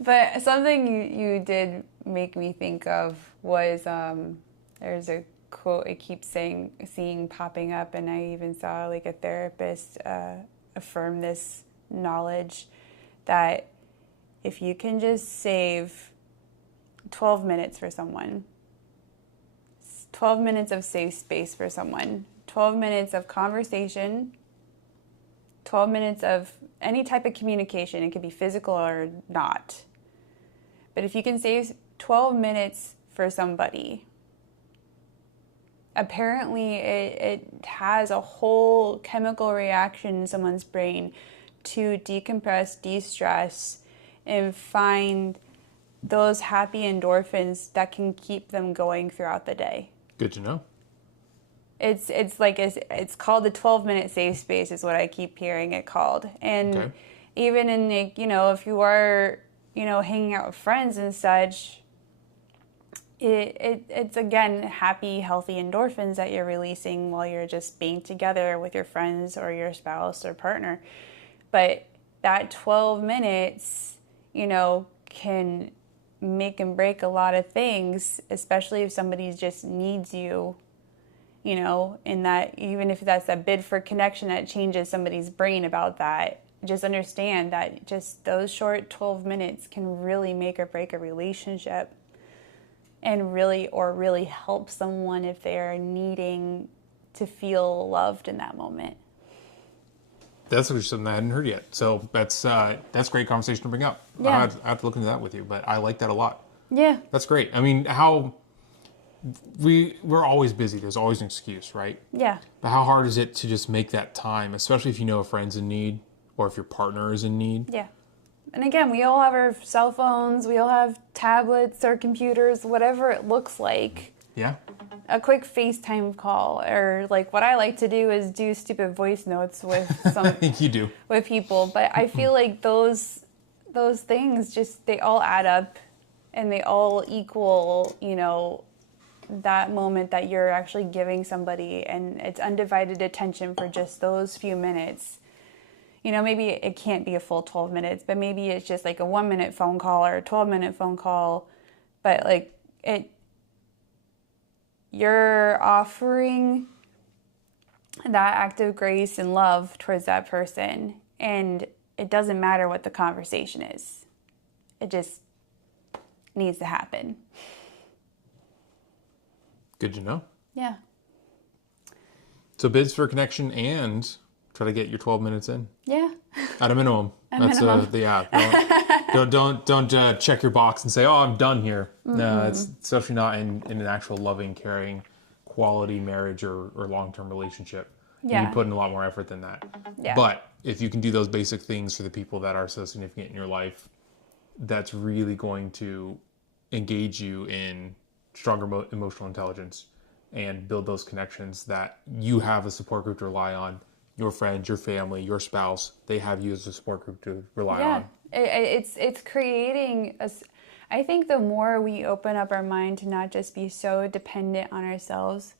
But something you did make me think of was there's a quote I keep seeing popping up, and I even saw like a therapist affirm this knowledge that if you can just save 12 minutes for someone, 12 minutes of safe space for someone, 12 minutes of conversation, 12 minutes of any type of communication, it could be physical or not. But if you can save 12 minutes for somebody, apparently it has a whole chemical reaction in someone's brain to decompress, de-stress, and find those happy endorphins that can keep them going throughout the day. Good to know. It's called the 12-minute safe space is what I keep hearing it called. And even in if you are, hanging out with friends and such, it's again happy, healthy endorphins that you're releasing while you're just being together with your friends or your spouse or partner. But that 12 minutes, can make and break a lot of things, especially if somebody just needs you, in that, even if that's a bid for connection that changes somebody's brain about that, just understand that just those short 12 minutes can really make or break a relationship and really help someone if they're needing to feel loved in that moment. That's actually something I hadn't heard yet. So that's great conversation to bring up. Yeah. I have to look into that with you, but I like that a lot. Yeah. That's great. I mean, we're always busy. There's always an excuse, right? Yeah. But how hard is it to just make that time, especially if you know a friend's in need or if your partner is in need? Yeah. And again, we all have our cell phones, we all have tablets or computers, whatever it looks like. Yeah. A quick FaceTime call, or like what I like to do is do stupid voice notes with some You do. with people. But I feel like those things they all add up and they all equal, that moment that you're actually giving somebody, and it's undivided attention for just those few minutes. Maybe it can't be a full 12 minutes, but maybe it's just like a 1-minute phone call or a 12-minute phone call. But like you're offering that act of grace and love towards that person. And it doesn't matter what the conversation is. It just needs to happen. Good to know. Yeah. So bids for connection and try to get your 12 minutes in. Yeah. At a minimum. That's don't check your box and say, "Oh, I'm done here." Mm-hmm. No, it's especially not in an actual loving, caring, quality marriage or long-term relationship. Yeah. You put in a lot more effort than that. Yeah. But if you can do those basic things for the people that are so significant in your life, that's really going to engage you in stronger emotional intelligence and build those connections that you have a support group to rely on. Your friends, your family, your spouse, they have you as a support group to rely on. It's creating I think the more we open up our mind to not just be so dependent on ourselves,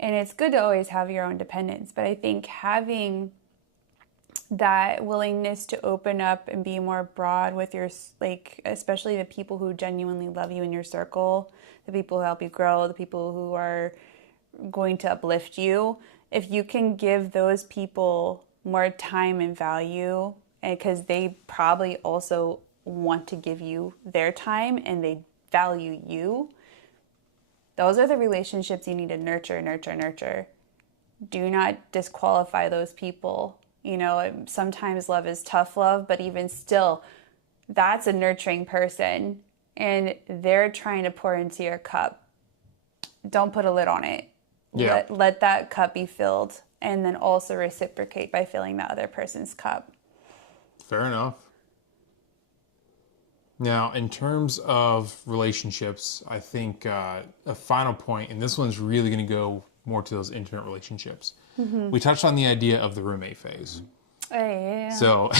and it's good to always have your own dependence, but I think having that willingness to open up and be more broad with your, especially the people who genuinely love you in your circle, the people who help you grow, the people who are going to uplift you, if you can give those people more time and value, because they probably also want to give you their time and they value you, those are the relationships you need to nurture. Do not disqualify those people. Sometimes love is tough love, but even still, that's a nurturing person and they're trying to pour into your cup. Don't put a lid on it. Yeah. Let that cup be filled, and then also reciprocate by filling that other person's cup. Fair enough. Now, in terms of relationships, I think a final point, and this one's really going to go more to those intimate relationships. Mm-hmm. We touched on the idea of the roommate phase. Yeah. So,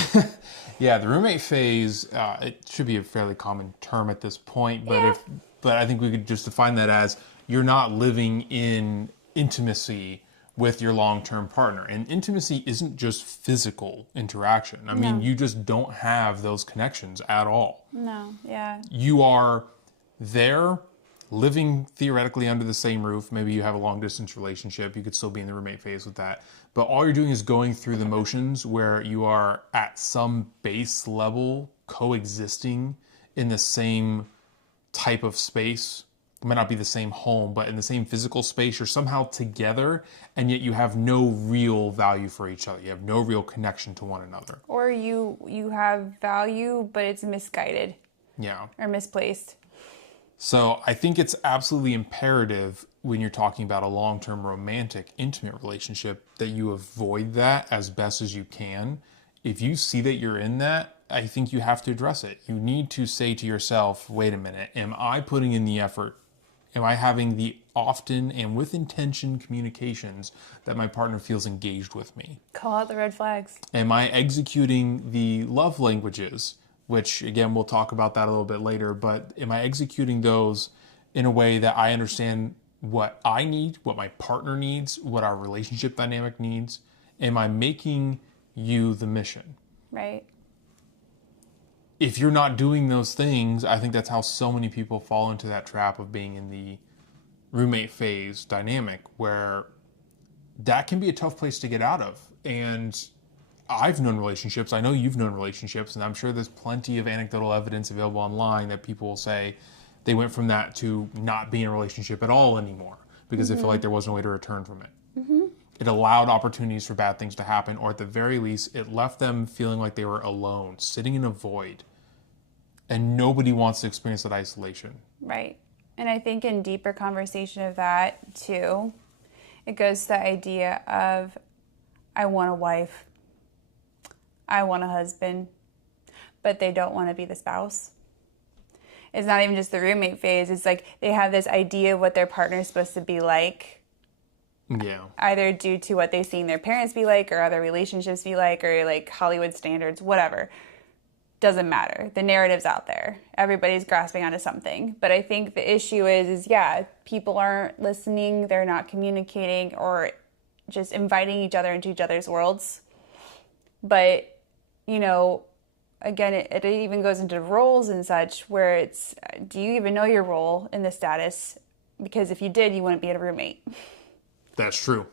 the roommate phase, it should be a fairly common term at this point, but I think we could just define that as you're not living in intimacy with your long-term partner. And intimacy isn't just physical interaction. I mean, you just don't have those connections at all. No, yeah. You are there living theoretically under the same roof. Maybe you have a long-distance relationship. You could still be in the roommate phase with that. But all you're doing is going through the motions where you are at some base level coexisting in the same type of space. It might not be the same home, but in the same physical space, you're somehow together, and yet you have no real value for each other. You have no real connection to one another. Or you have value, but it's misguided. Yeah. Or misplaced. So I think it's absolutely imperative when you're talking about a long-term romantic, intimate relationship that you avoid that as best as you can. If you see that you're in that, I think you have to address it. You need to say to yourself, wait a minute, am I putting in the effort? Am I having the often and with intention communications that my partner feels engaged with me? Call out the red flags. Am I executing the love languages, which again, we'll talk about that a little bit later, but am I executing those in a way that I understand what I need, what my partner needs, what our relationship dynamic needs? Am I making you the mission? Right. If you're not doing those things, I think that's how so many people fall into that trap of being in the roommate phase dynamic, where that can be a tough place to get out of. And I've known relationships, I know you've known relationships, and I'm sure there's plenty of anecdotal evidence available online that people will say they went from that to not being in a relationship at all anymore because they feel like there was no way to return from it. Mm-hmm. It allowed opportunities for bad things to happen, or at the very least, it left them feeling like they were alone, sitting in a void. And nobody wants to experience that isolation. Right. And I think in deeper conversation of that, too, it goes to the idea of, I want a wife, I want a husband, but they don't want to be the spouse. It's not even just the roommate phase. It's like they have this idea of what their partner is supposed to be like. Yeah. Either due to what they've seen their parents be like, or other relationships be like, or like Hollywood standards, whatever. doesn't matter. The narrative's out there. Everybody's grasping onto something. But I think the issue is yeah, people aren't listening, they're not communicating, or just inviting each other into each other's worlds. But, you know, again, it even goes into roles and such, where it's, do you even know your role in the status? Because if you did, you wouldn't be a roommate. That's true.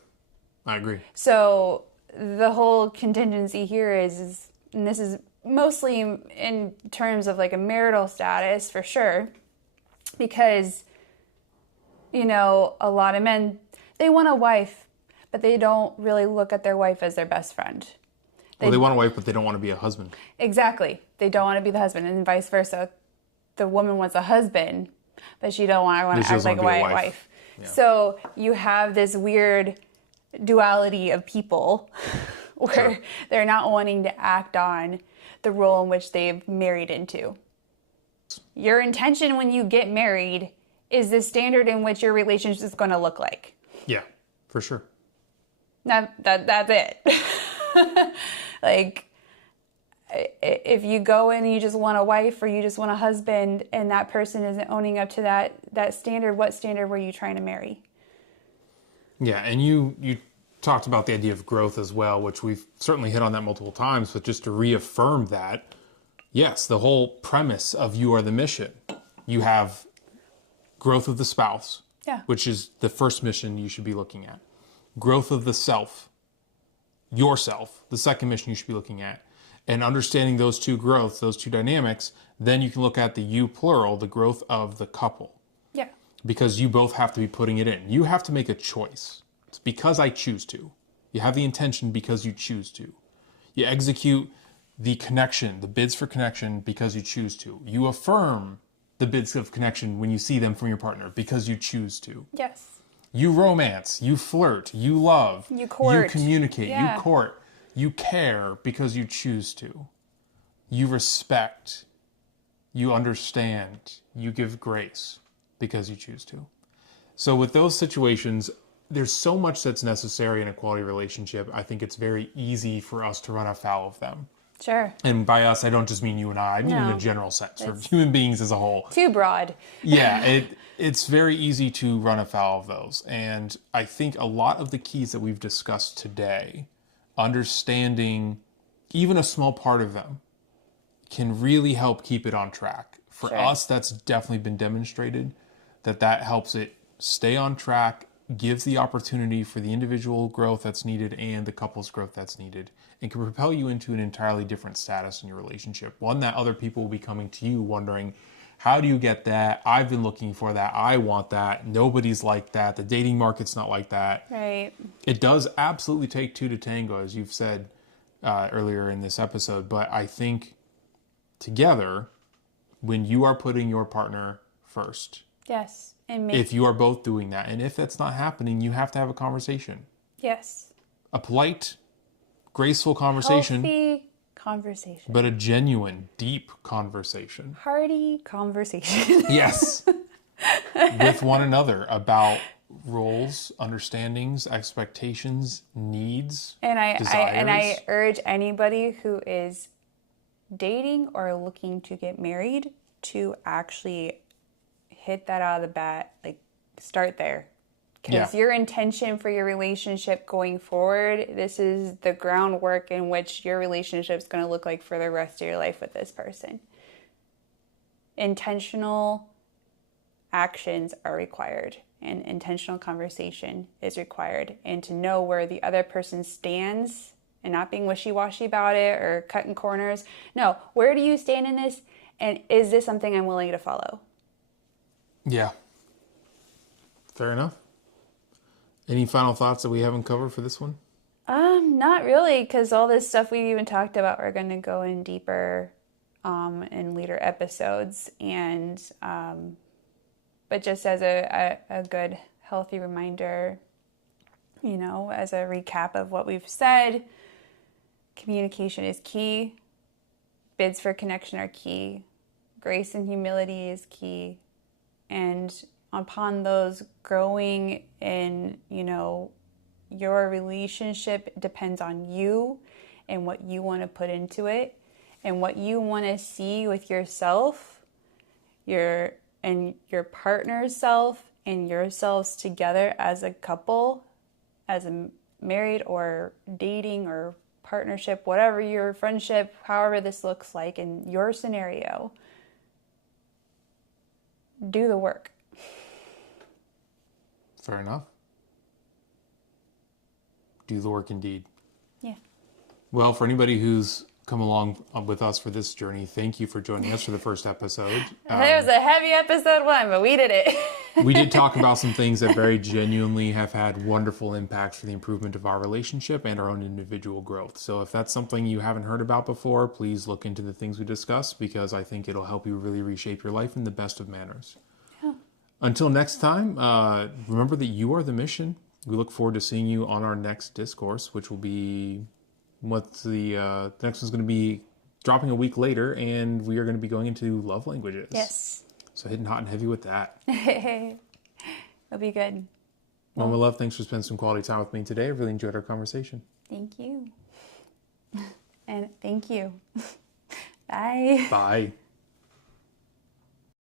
I agree. So the whole contingency here is, and this is mostly in terms of like a marital status for sure, because, you know, a lot of men, they want a wife, but they don't really look at their wife as their best friend. They want a wife, but they don't want to be a husband. Exactly. They don't want to be the husband, and vice versa. The woman wants a husband, but she don't want to act like a wife. Yeah. So you have this weird duality of people where they're not wanting to act on the role in which they've married into. Your intention when you get married is the standard in which your relationship is going to look like. Yeah, for sure. That's it. Like, if you go in and you just want a wife or you just want a husband and that person isn't owning up to that standard, what standard were you trying to marry? Yeah, and you talked about the idea of growth as well, which we've certainly hit on that multiple times, but just to reaffirm that, yes, the whole premise of You Are the Mission. You have growth of the spouse, which is the first mission you should be looking at. Growth of the self, yourself, the second mission you should be looking at. And understanding those two growths, those two dynamics, then you can look at the you plural, the growth of the couple. Yeah. Because you both have to be putting it in. You have to make a choice. It's because I choose to. You have the intention because you choose to. You execute the connection, the bids for connection, because you choose to. You affirm the bids of connection when you see them from your partner because you choose to. Yes. You romance, you flirt, you love, you court, you communicate, you court, you care because you choose to. You respect, you understand, you give grace because you choose to. So with those situations, there's so much that's necessary in a quality relationship. I think it's very easy for us to run afoul of them. Sure. And by us, I don't just mean you and I mean in a general sense, for human beings as a whole. Too broad. Yeah, it's very easy to run afoul of those. And I think a lot of the keys that we've discussed today, understanding even a small part of them, can really help keep it on track. For us, that's definitely been demonstrated that helps it stay on track, gives the opportunity for the individual growth that's needed and the couple's growth that's needed, and can propel you into an entirely different status in your relationship. One that other people will be coming to you wondering, how do you get that? I've been looking for that. I want that. Nobody's like that. The dating market's not like that. Right. It does absolutely take two to tango, as you've said earlier in this episode. But I think together, when you are putting your partner first, yes, and if you are both doing that, and if that's not happening, you have to have a conversation. Yes. A polite, graceful conversation. Healthy conversation. But a genuine, deep conversation. Hearty conversation. Yes. With one another about roles, understandings, expectations, needs, desires. I urge anybody who is dating or looking to get married to actually hit that out of the bat, like start there. Because your intention for your relationship going forward, this is the groundwork in which your relationship is going to look like for the rest of your life with this person. Intentional actions are required, and intentional conversation is required. And to know where the other person stands and not being wishy-washy about it or cutting corners. No, where do you stand in this? And is this something I'm willing to follow? Yeah. Fair enough. Any final thoughts that we haven't covered for this one? Not really, because all this stuff we even talked about, we're going to go in deeper in later episodes. And but just as a good, healthy reminder, you know, as a recap of what we've said, communication is key. Bids for connection are key. Grace and humility is key. And upon those growing in, you know, your relationship depends on you and what you want to put into it. and what you want to see with yourself, your partner's self, and yourselves together as a couple, as a married or dating or partnership, whatever your friendship, however this looks like in your scenario, do the work. Fair enough. Do the work indeed. Yeah. Well, for anybody who's come along with us for this journey, thank you for joining us for the first episode. It was a heavy episode 1, but we did it. We did talk about some things that very genuinely have had wonderful impacts for the improvement of our relationship and our own individual growth. So if that's something you haven't heard about before, please look into the things we discussed, because I think it'll help you really reshape your life in the best of manners. Yeah. Until next time, remember that you are the mission. We look forward to seeing you on our next discourse, which will be the next one's going to be dropping a week later, and we are going to be going into love languages. Yes. So hitting hot and heavy with that. It'll be good. Mama Love, thanks for spending some quality time with me today. I really enjoyed our conversation. Thank you. And thank you. Bye. Bye.